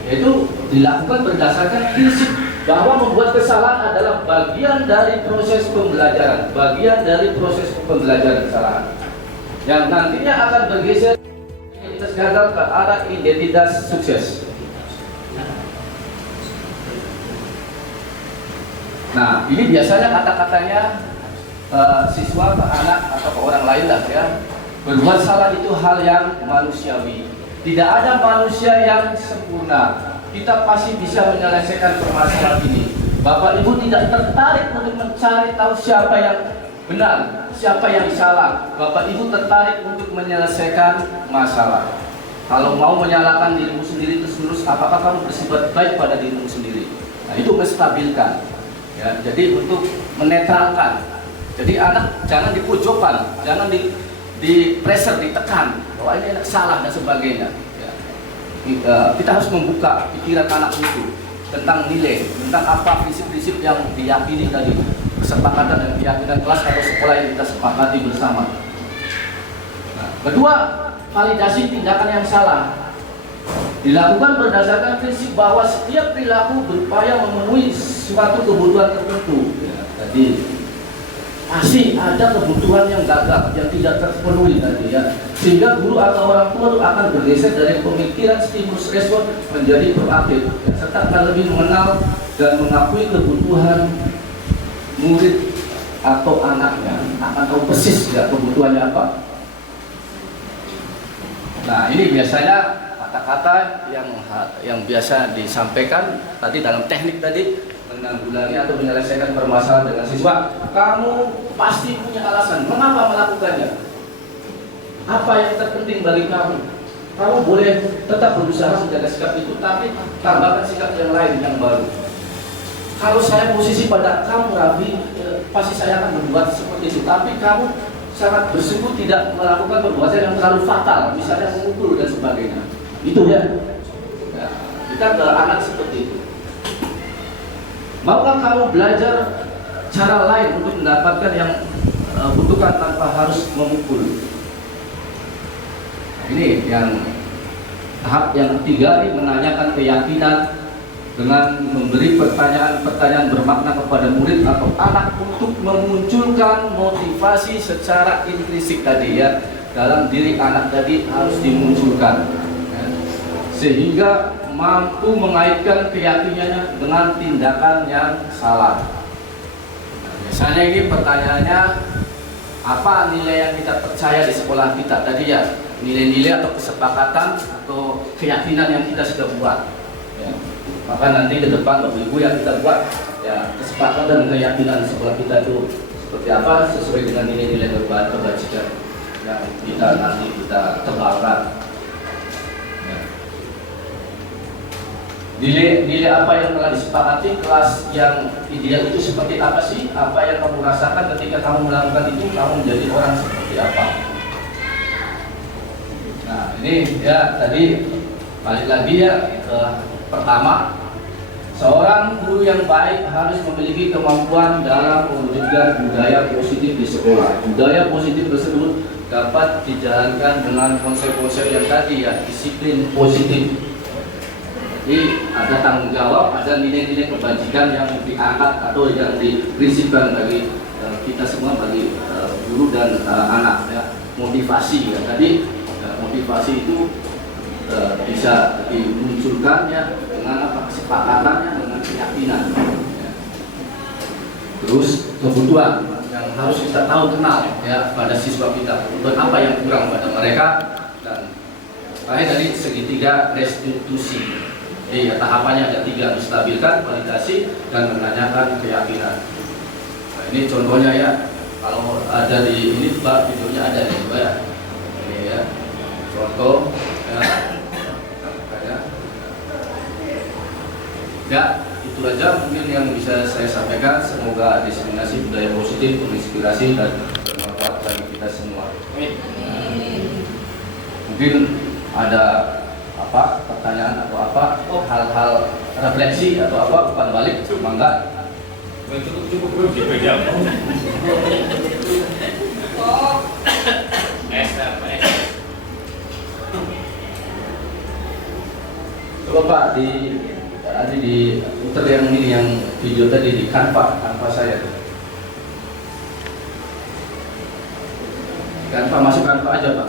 yaitu dilakukan berdasarkan prinsip bahwa membuat kesalahan adalah bagian dari proses pembelajaran, kesalahan yang nantinya akan bergeser identitas gagal ke arah identitas sukses. Nah, ini biasanya kata-katanya siswa ke anak atau ke orang lain lah ya. Berbuat salah itu hal yang manusiawi. Tidak ada manusia yang sempurna. Kita pasti bisa menyelesaikan permasalahan ini. Bapak Ibu tidak tertarik untuk mencari tahu siapa yang benar, siapa yang salah. Bapak Ibu tertarik untuk menyelesaikan masalah. Kalau mau menyalahkan dirimu sendiri terus-menerus, apakah kamu bersifat baik pada dirimu sendiri? Nah, itu menstabilkan. Ya, jadi untuk menetralkan. Jadi anak jangan dipojokkan, jangan di pressure, ditekan bahwa ini anak salah dan sebagainya. Ya. Kita harus membuka pikiran anak itu tentang nilai, tentang apa prinsip-prinsip yang diyakini tadi, kesepakatan dan keyakinan kelas atau sekolah yang kita sepakati bersama. Nah, kedua, validasi tindakan yang salah dilakukan berdasarkan prinsip bahwa setiap perilaku berupaya memenuhi suatu kebutuhan tertentu. Ya, tadi pasti ada kebutuhan yang gagal, yang tidak terpenuhi tadi ya, sehingga guru atau orang tua akan bergeser dari pemikiran stimulus respon menjadi proaktif, ya, serta akan lebih mengenal dan mengakui kebutuhan murid atau anaknya, akan tahu persis ya kebutuhannya apa. Nah ini biasanya kata-kata yang biasa disampaikan tadi dalam teknik tadi menanggulangi atau menyelesaikan permasalahan dengan siswa. Kamu pasti punya alasan mengapa melakukannya. Apa yang terpenting bagi kamu? Kamu boleh tetap berusaha menjaga sikap itu, tapi tambahkan sikap yang lain yang baru. Kalau saya posisi pada kamu Raffi, pasti saya akan berbuat seperti itu. Tapi kamu sangat bersungguh tidak melakukan perbuatan yang terlalu fatal, misalnya memukul dan sebagainya. Itu ya. Ya, kita ke anak seperti itu. Maukah kamu belajar cara lain untuk mendapatkan yang butuhkan tanpa harus memukul? Nah, ini yang tahap yang ketiga, ini menanyakan keyakinan dengan memberi pertanyaan-pertanyaan bermakna kepada murid atau anak untuk memunculkan motivasi secara intrinsik tadi ya, dalam diri anak tadi harus dimunculkan ya, sehingga mampu mengaitkan keyakinannya dengan tindakan yang salah. Nah, biasanya ini pertanyaannya, apa nilai yang kita percaya di sekolah kita tadi ya, nilai-nilai atau kesepakatan atau keyakinan yang kita sudah buat ya. Maka nanti ke depan Bapak Ibu yang kita buat ya, kesepakatan dan keyakinan sekolah kita itu seperti apa, sesuai dengan nilai-nilai kebajikan yang kita nanti kita tebalkan ya. Nilai apa yang telah disepakati, kelas yang ideal itu seperti apa sih? Apa yang kamu rasakan ketika kamu melakukan itu, kamu menjadi orang seperti apa? Nah ini ya, tadi balik lagi ya ke pertama, seorang guru yang baik harus memiliki kemampuan dalam mewujudkan budaya positif di sekolah. Budaya positif tersebut dapat dijalankan dengan konsep-konsep yang tadi ya, disiplin positif. Jadi ada tanggung jawab, ada nilai-nilai kebajikan yang diangkat atau yang diprinsipkan bagi kita semua, bagi guru dan anak ya. Motivasi ya, tadi motivasi itu bisa dimunculkan ya dengan apa, kesepakatannya, dengan keyakinan ya. Terus kebutuhan yang harus kita tahu, kenal ya pada siswa kita, kebutuhan apa yang kurang pada mereka. Dan terakhir dari segitiga restitusi. Jadi ya, tahapannya ada 3, menstabilkan, validasi, dan menanyakan keyakinan. Nah, ini contohnya ya, kalau ada di ini Pak, videonya ada di coba ya. Ini ya, contoh ya. Ya, itu aja mungkin yang bisa saya sampaikan. Semoga diseminasi budaya positif, menginspirasi dan bermanfaat bagi kita semua. Mungkin ada apa pertanyaan atau apa, hal-hal refleksi atau apa, umpan balik, mangga. Cukup belum dipegang. Coba Pak di putar yang ini, yang video tadi di Canva saya tuh. Canva, masuk Canva aja Pak.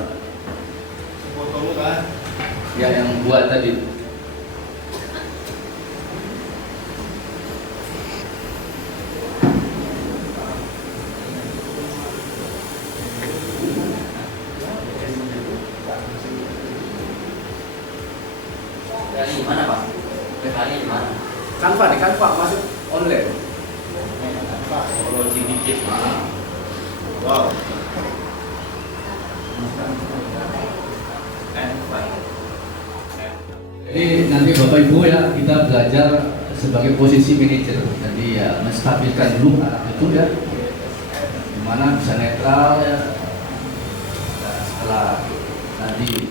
Fotomu kan? Ya yang buat tadi. Dari mana Pak? Dari mana? Canva, di Canva masuk online. Kalau dikit. Wow. Jadi nanti Bapak Ibu ya, kita belajar sebagai posisi manajer. Jadi ya menstabilkan dulu anak itu ya, dimana bisa netral ya. Nah, setelah tadi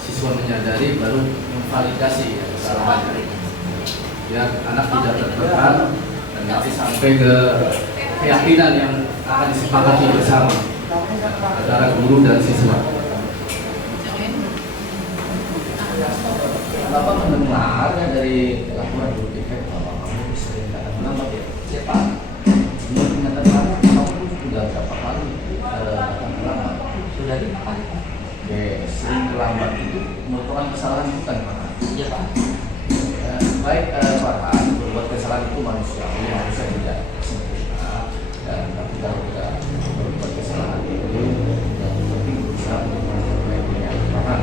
siswa menyadari, baru memvalidasi ya, kesalahannya. Ya anak tidak tertekan dan nanti sampai ke keyakinan yang akan disepakati bersama antara guru dan siswa. Bapak mendengar ya dari laporan guru TK bahwa kamu sering kadang melambat ya. Siapa? Menurut pernyataan kamu sudah berapa kali datang terlambat? Sudah 5 kali. Oke, sering terlambat itu merupakan kesalahan bukan Pak? Iya Pak. Ya, baik Pak, berbuat kesalahan itu manusiawi, manusia tidak sempurna. Dan tapi kalau kita berbuat kesalahan itu yang penting berusaha untuk memperbaikinya. Maka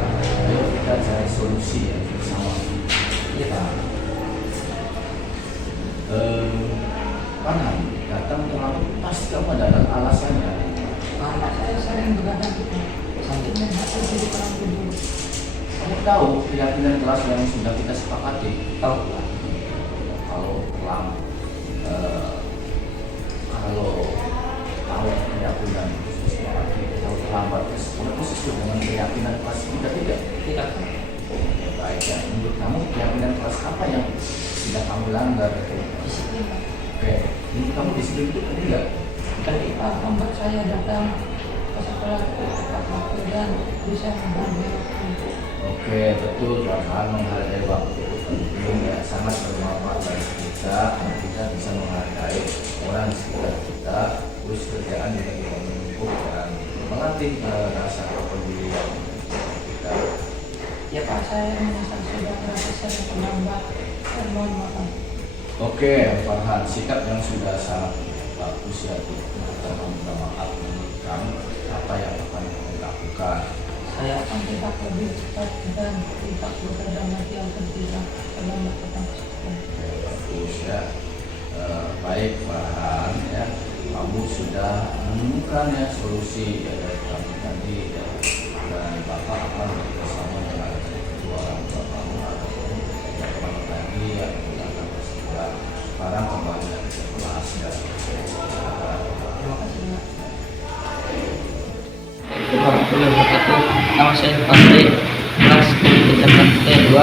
ayo kita cari solusi ya. Iya Pak. Karena datang terlalu pasti kamu ada alasannya. Anak saya sering begadang gitu. Kamu tahu keyakinan kelas yang sudah kita sepakati? Tahu kan? Kalau keyakinan sepakati, kalau terlambat itu sesuai dengan keyakinan kelas kita tidak. Baik ya, menurut kamu keyakinan kelas apa yang tidak kamu langgar. Disiplin Pak. Oke, ini kamu disiplin itu tadi nggak? Tadi Pak membuat saya datang ke sekolah tepat waktu dan bisa menghargai waktu. Oke, betul. Jangan menghargai waktu itu penting ya, sangat bermanfaat bagi kita. Karena kita bisa menghargai orang di sekitar kita. Terus kerjaan juga kita menumpuk dan melatih rasa kepedulian kita. Ya Pak, saya menyesal sudah merasa saya terlambat dan mohon maaf. Oke, Farhan, sikap yang sudah sangat bagus ya, kita meminta maaf menurut kamu. Apa yang akan kamu lakukan? Saya akan tidak lebih cepat dan tidak berkadang lagi akan tidak terlambat datang ke sekolah. Oke, bagus ya. Baik, Farhan ya, kamu sudah menemukan ya solusi ya dari kami tadi ya. Dan Bapak akan bersama dengan kedua orang tua kamu ataupun teman tadi yang menggunakan persida. Sekarang kembali ke kelas ya. Terima kasih Pak. Warahmatullahi wabarakatuh. Nama saya Fadli, kelas kebijakan T2.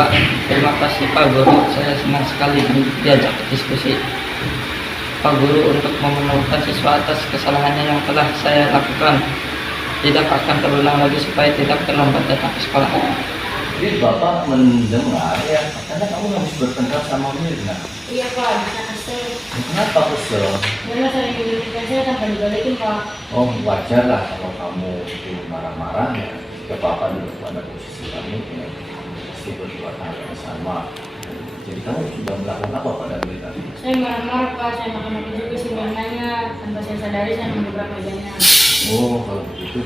Terima kasih Pak Guru, saya senang sekali diajak diskusi Pak Guru untuk memenuhi siswa atas kesalahannya yang telah saya lakukan. Tidak akan terulang lagi supaya tidak terlambat datang ke sekolah. Jadi Bapak mendengar ya, katanya kamu habis bertengkar sama Mirna. Iya Pak, bisa kesel. Kenapa kesel? Karena sering diberikan saya tanpa dibalikin Pak. Oh, wajar lah kalau kamu itu marah-marah ya. Jika Bapak duduk pada posisi kamu ya, pasti berbuat hal yang sama. Jadi kamu sudah melakukan apa pada Mirna? Saya marah-marah Pak, saya makan-makan juga sih nanya. Tanpa saya sadari saya mengebrak mejanya. Oh, kalau begitu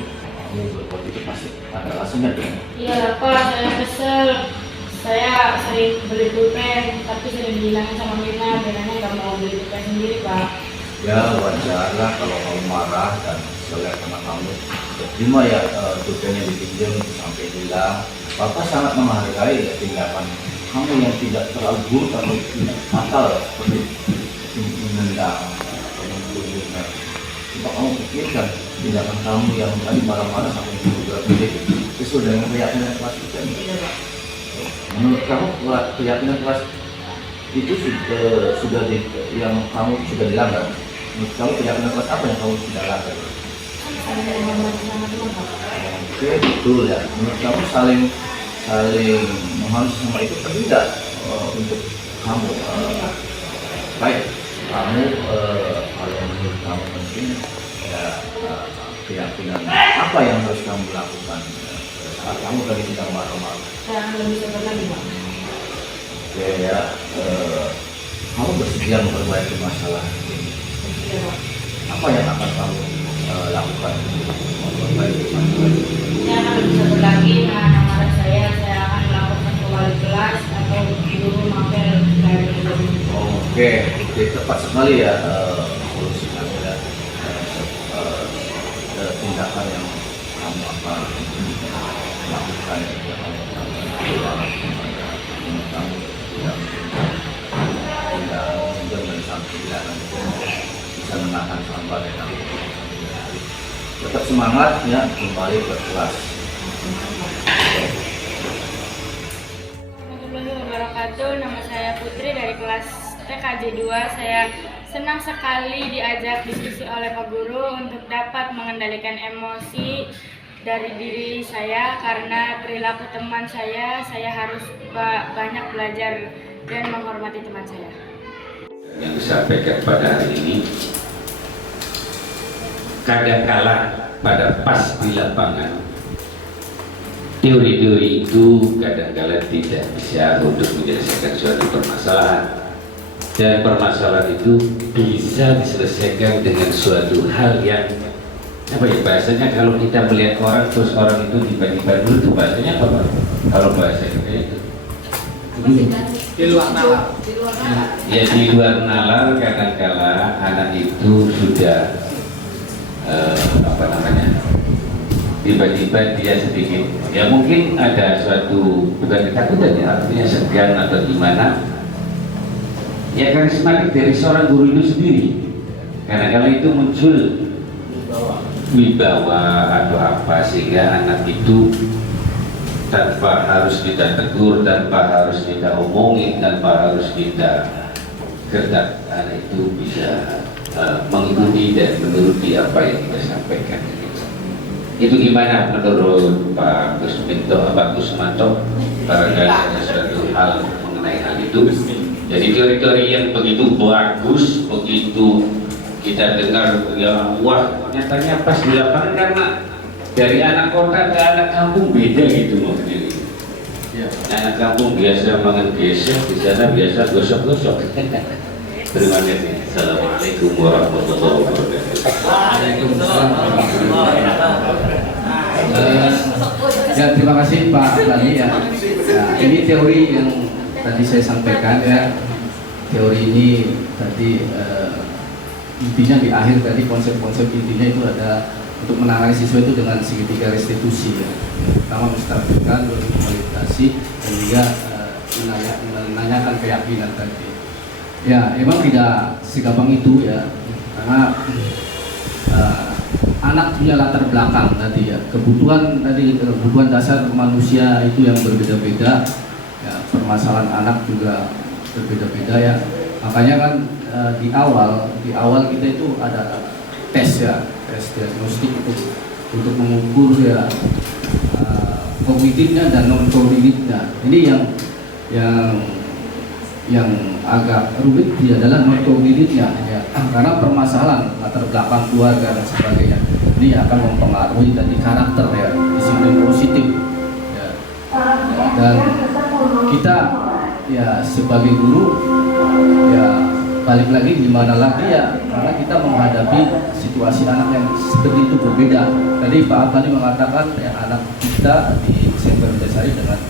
kamu berbuat itu pasti ada alasannya dong. Iya Pak, saya kesel. Saya sering beli pulpen, tapi sering bilangin sama Mirna, Mirnanya nggak mau beli pulpen sendiri Pak. Ya wajar lah kalau kamu marah dan kesel karena kamu terima ya pulpennya dipinjam sampai hilang. Bapak sangat menghargai ya tindakan kamu yang tidak terlalu buruk atau tidak fatal seperti menendang atau membunuh. Coba kamu pikirkan tindakan kamu yang tadi marah-marah sampai juga sesuai dengan keyakinan kelas kita. Menurut kamu keyakinan kelas itu sudah yang kamu sudah dilanggar? Menurut kamu keyakinan kelas apa yang kamu sudah langgar? Oke, betul ya. Menurut kamu saling menghormati sama itu penting tidak untuk kamu? Baik, kamu kalau menurut kamu penting ya keyakinan apa yang harus kamu lakukan saat kamu lagi sedang marah-marah? Jangan lebih sabar lagi Pak. Oke ya, kamu bersedia memperbaiki masalah ini. Iya Pak. Apa yang akan kamu lakukan untuk memperbaiki masalah ini? Saya akan lebih sabar lagi nahan amarah saya akan melaporkan ke wali kelas atau guru mapel dari guru. Oke, tepat sekali ya solusi kamu ya. Tindakan yang kamu akan lakukan ya, kamu tidak dan sampai tidak bisa menahan sampah dan tetap semangat ya, kembali ke kelas. Warahmatullahi wabarakatuh. Nama saya Putri dari kelas TKJ 2. Saya senang sekali diajak diskusi oleh Pak Guru untuk dapat mengendalikan emosi dari diri saya karena perilaku teman saya harus banyak belajar dan menghormati teman saya. Yang disampaikan pada hari ini kadangkala pada pas di lapangan teori-teori itu kadangkala tidak bisa untuk menyelesaikan suatu permasalahan, dan permasalahan itu bisa diselesaikan dengan suatu hal yang apa ya bahasanya, kalau kita melihat orang terus orang itu tiba-tiba dulu itu bahasanya apa kalau bahasa kita itu Di luar nalar. ya di luar nalar. Kadangkala anak itu sudah apa namanya, tiba-tiba dia sedikit ya mungkin ada suatu bukan ketakutan ya, artinya segan atau gimana ya, karismatik dari seorang guru itu sendiri. Kadang-kala itu muncul wibawa atau apa sehingga anak itu tanpa harus kita tegur, tanpa harus kita omongin, tanpa harus kita gertak, anak itu bisa mengikuti dan menuruti apa yang kita sampaikan. Itu gimana menurut Pak Kusmanto? Barangkali ada suatu hal mengenai hal itu. Jadi teori-teori yang begitu bagus, begitu kita dengar, ya wah nyatanya pas di lapangan, karena dari anak kota ke anak kampung beda gitu maksudnya. Ya. Anak kampung biasa makan gesek, di sana biasa gosok-gosok. Terima kasih. Assalamualaikum warahmatullahi wabarakatuh. Waalaikumsalam warahmatullahi wabarakatuh. Ya, terima kasih Pak Lani ya. Nah, ini teori yang tadi saya sampaikan ya. Teori ini tadi intinya di akhir tadi konsep-konsep intinya itu ada untuk menangani siswa itu dengan segitiga restitusi ya. Pertama menstabilkan, memvalidasi, dan juga menanyakan keyakinan tadi. Ya, emang tidak segampang itu ya, karena anak punya latar belakang tadi ya, kebutuhan dasar manusia itu yang berbeda-beda ya, permasalahan anak juga berbeda-beda ya. Makanya kan di awal kita itu ada tes ya, tes diagnostik untuk mengukur ya kognitifnya dan non kognitifnya. Ini yang agak rumit dia adalah non kognitifnya ya, karena permasalahan latar belakang keluarga dan sebagainya ini akan mempengaruhi tadi karakter ya, disiplin positif ya. Dan kita ya sebagai guru ya balik lagi gimana lagi ya, karena kita menghadapi situasi anak yang seperti itu berbeda. Tadi Pak Abani mengatakan ya, anak kita di SMP Widasari dengan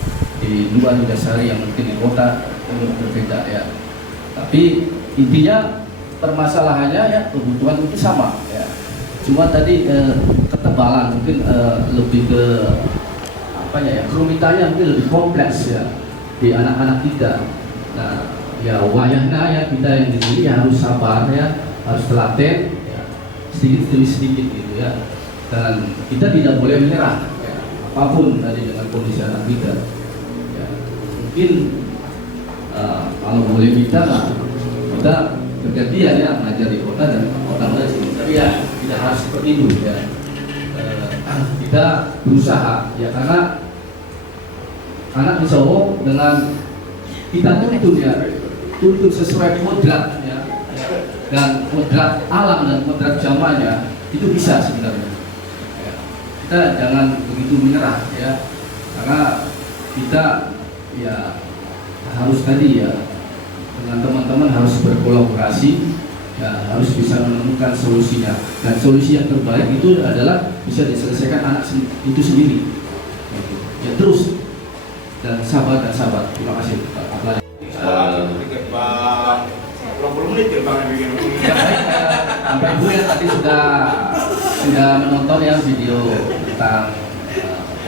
di luar Widasari yang mungkin di kota berbeda ya. Tapi intinya permasalahannya ya kebutuhan itu sama ya. Cuma tadi ketebalan mungkin lebih ke apanya ya, kerumitannya mungkin lebih kompleks ya di anak-anak kita. Nah, ya wayahnya ya kita yang di sini ya harus sabar ya, harus telaten ya, sedikit demi sedikit gitu ya. Dan kita tidak boleh menyerah ya, apapun tadi dengan kondisi anak kita ya. Mungkin kalau boleh kita bergantian ya mengajar di kota dan kota di sini. Tapi ya tidak harus seperti itu ya. Kita berusaha ya, karena anak di Solo dengan kita tuntun sesuai kodrat ya, dan kodrat alam dan kodrat zamannya itu bisa sebenarnya ya. Kita jangan begitu menyerah ya, karena kita ya harus tadi ya dengan teman-teman harus berkolaborasi ya, harus bisa menemukan solusinya, dan solusi yang terbaik itu adalah bisa diselesaikan anak itu sendiri ya, terus dan sabar. Terima kasih Pak Ablan. Bapak Ibu ya tadi sudah menonton ya video tentang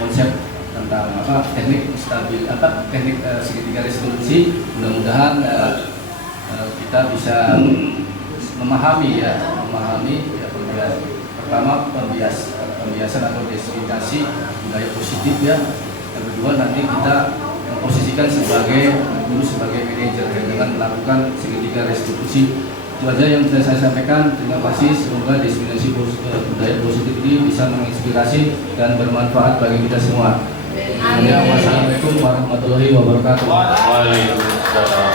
konsep tentang teknik teknik segitiga restitusi. Mudah-mudahan kita bisa memahami ya pertama pembiasan atau desifikasi budaya positif ya. Yang kedua nanti kita memposisikan sebagai guru, sebagai manajer ya, dengan melakukan segitiga restitusi. Itu aja yang bisa saya sampaikan. Terima kasih. Semoga diseminasi budaya positif ini bisa menginspirasi dan bermanfaat bagi kita semua. Wassalamualaikum warahmatullahi wabarakatuh. Waalaikumsalam.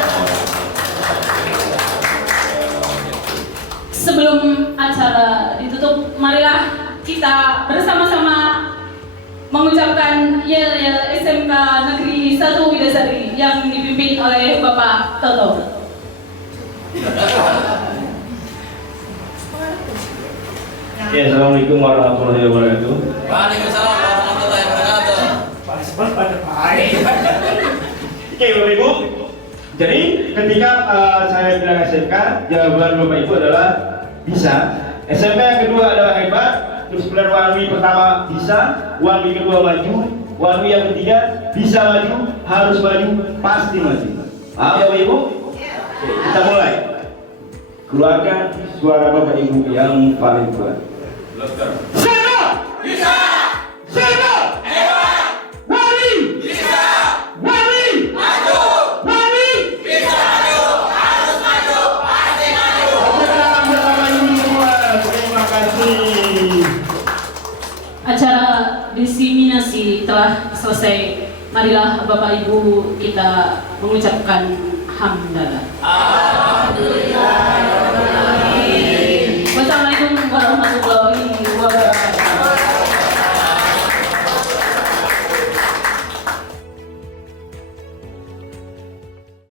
Sebelum acara ditutup, marilah kita bersama-sama mengucapkan Yel SMK Negeri 1 Widasari yang dipimpin oleh Bapak Toto. Ya, Assalamualaikum warahmatullahi wabarakatuh. Waalaikumsalam warahmatullahi wabarakatuh. Oke Bapak Ibu, jadi ketika saya bilang SMK, jawaban Bapak Ibu adalah bisa. SMP yang kedua adalah hebat. Terus kemudian Walwi pertama bisa, Walwi kedua maju, Walwi yang ketiga bisa maju, harus maju, pasti maju. Paham ya Bapak Ibu? Oke, kita mulai. Keluarkan suara Bapak Ibu yang paling kuat. Bisa! Bisa! Hebat! Walwi! kasih. Acara diseminasi telah selesai. Marilah Bapak Ibu kita mengucapkan hamdalah. Alhamdulillah.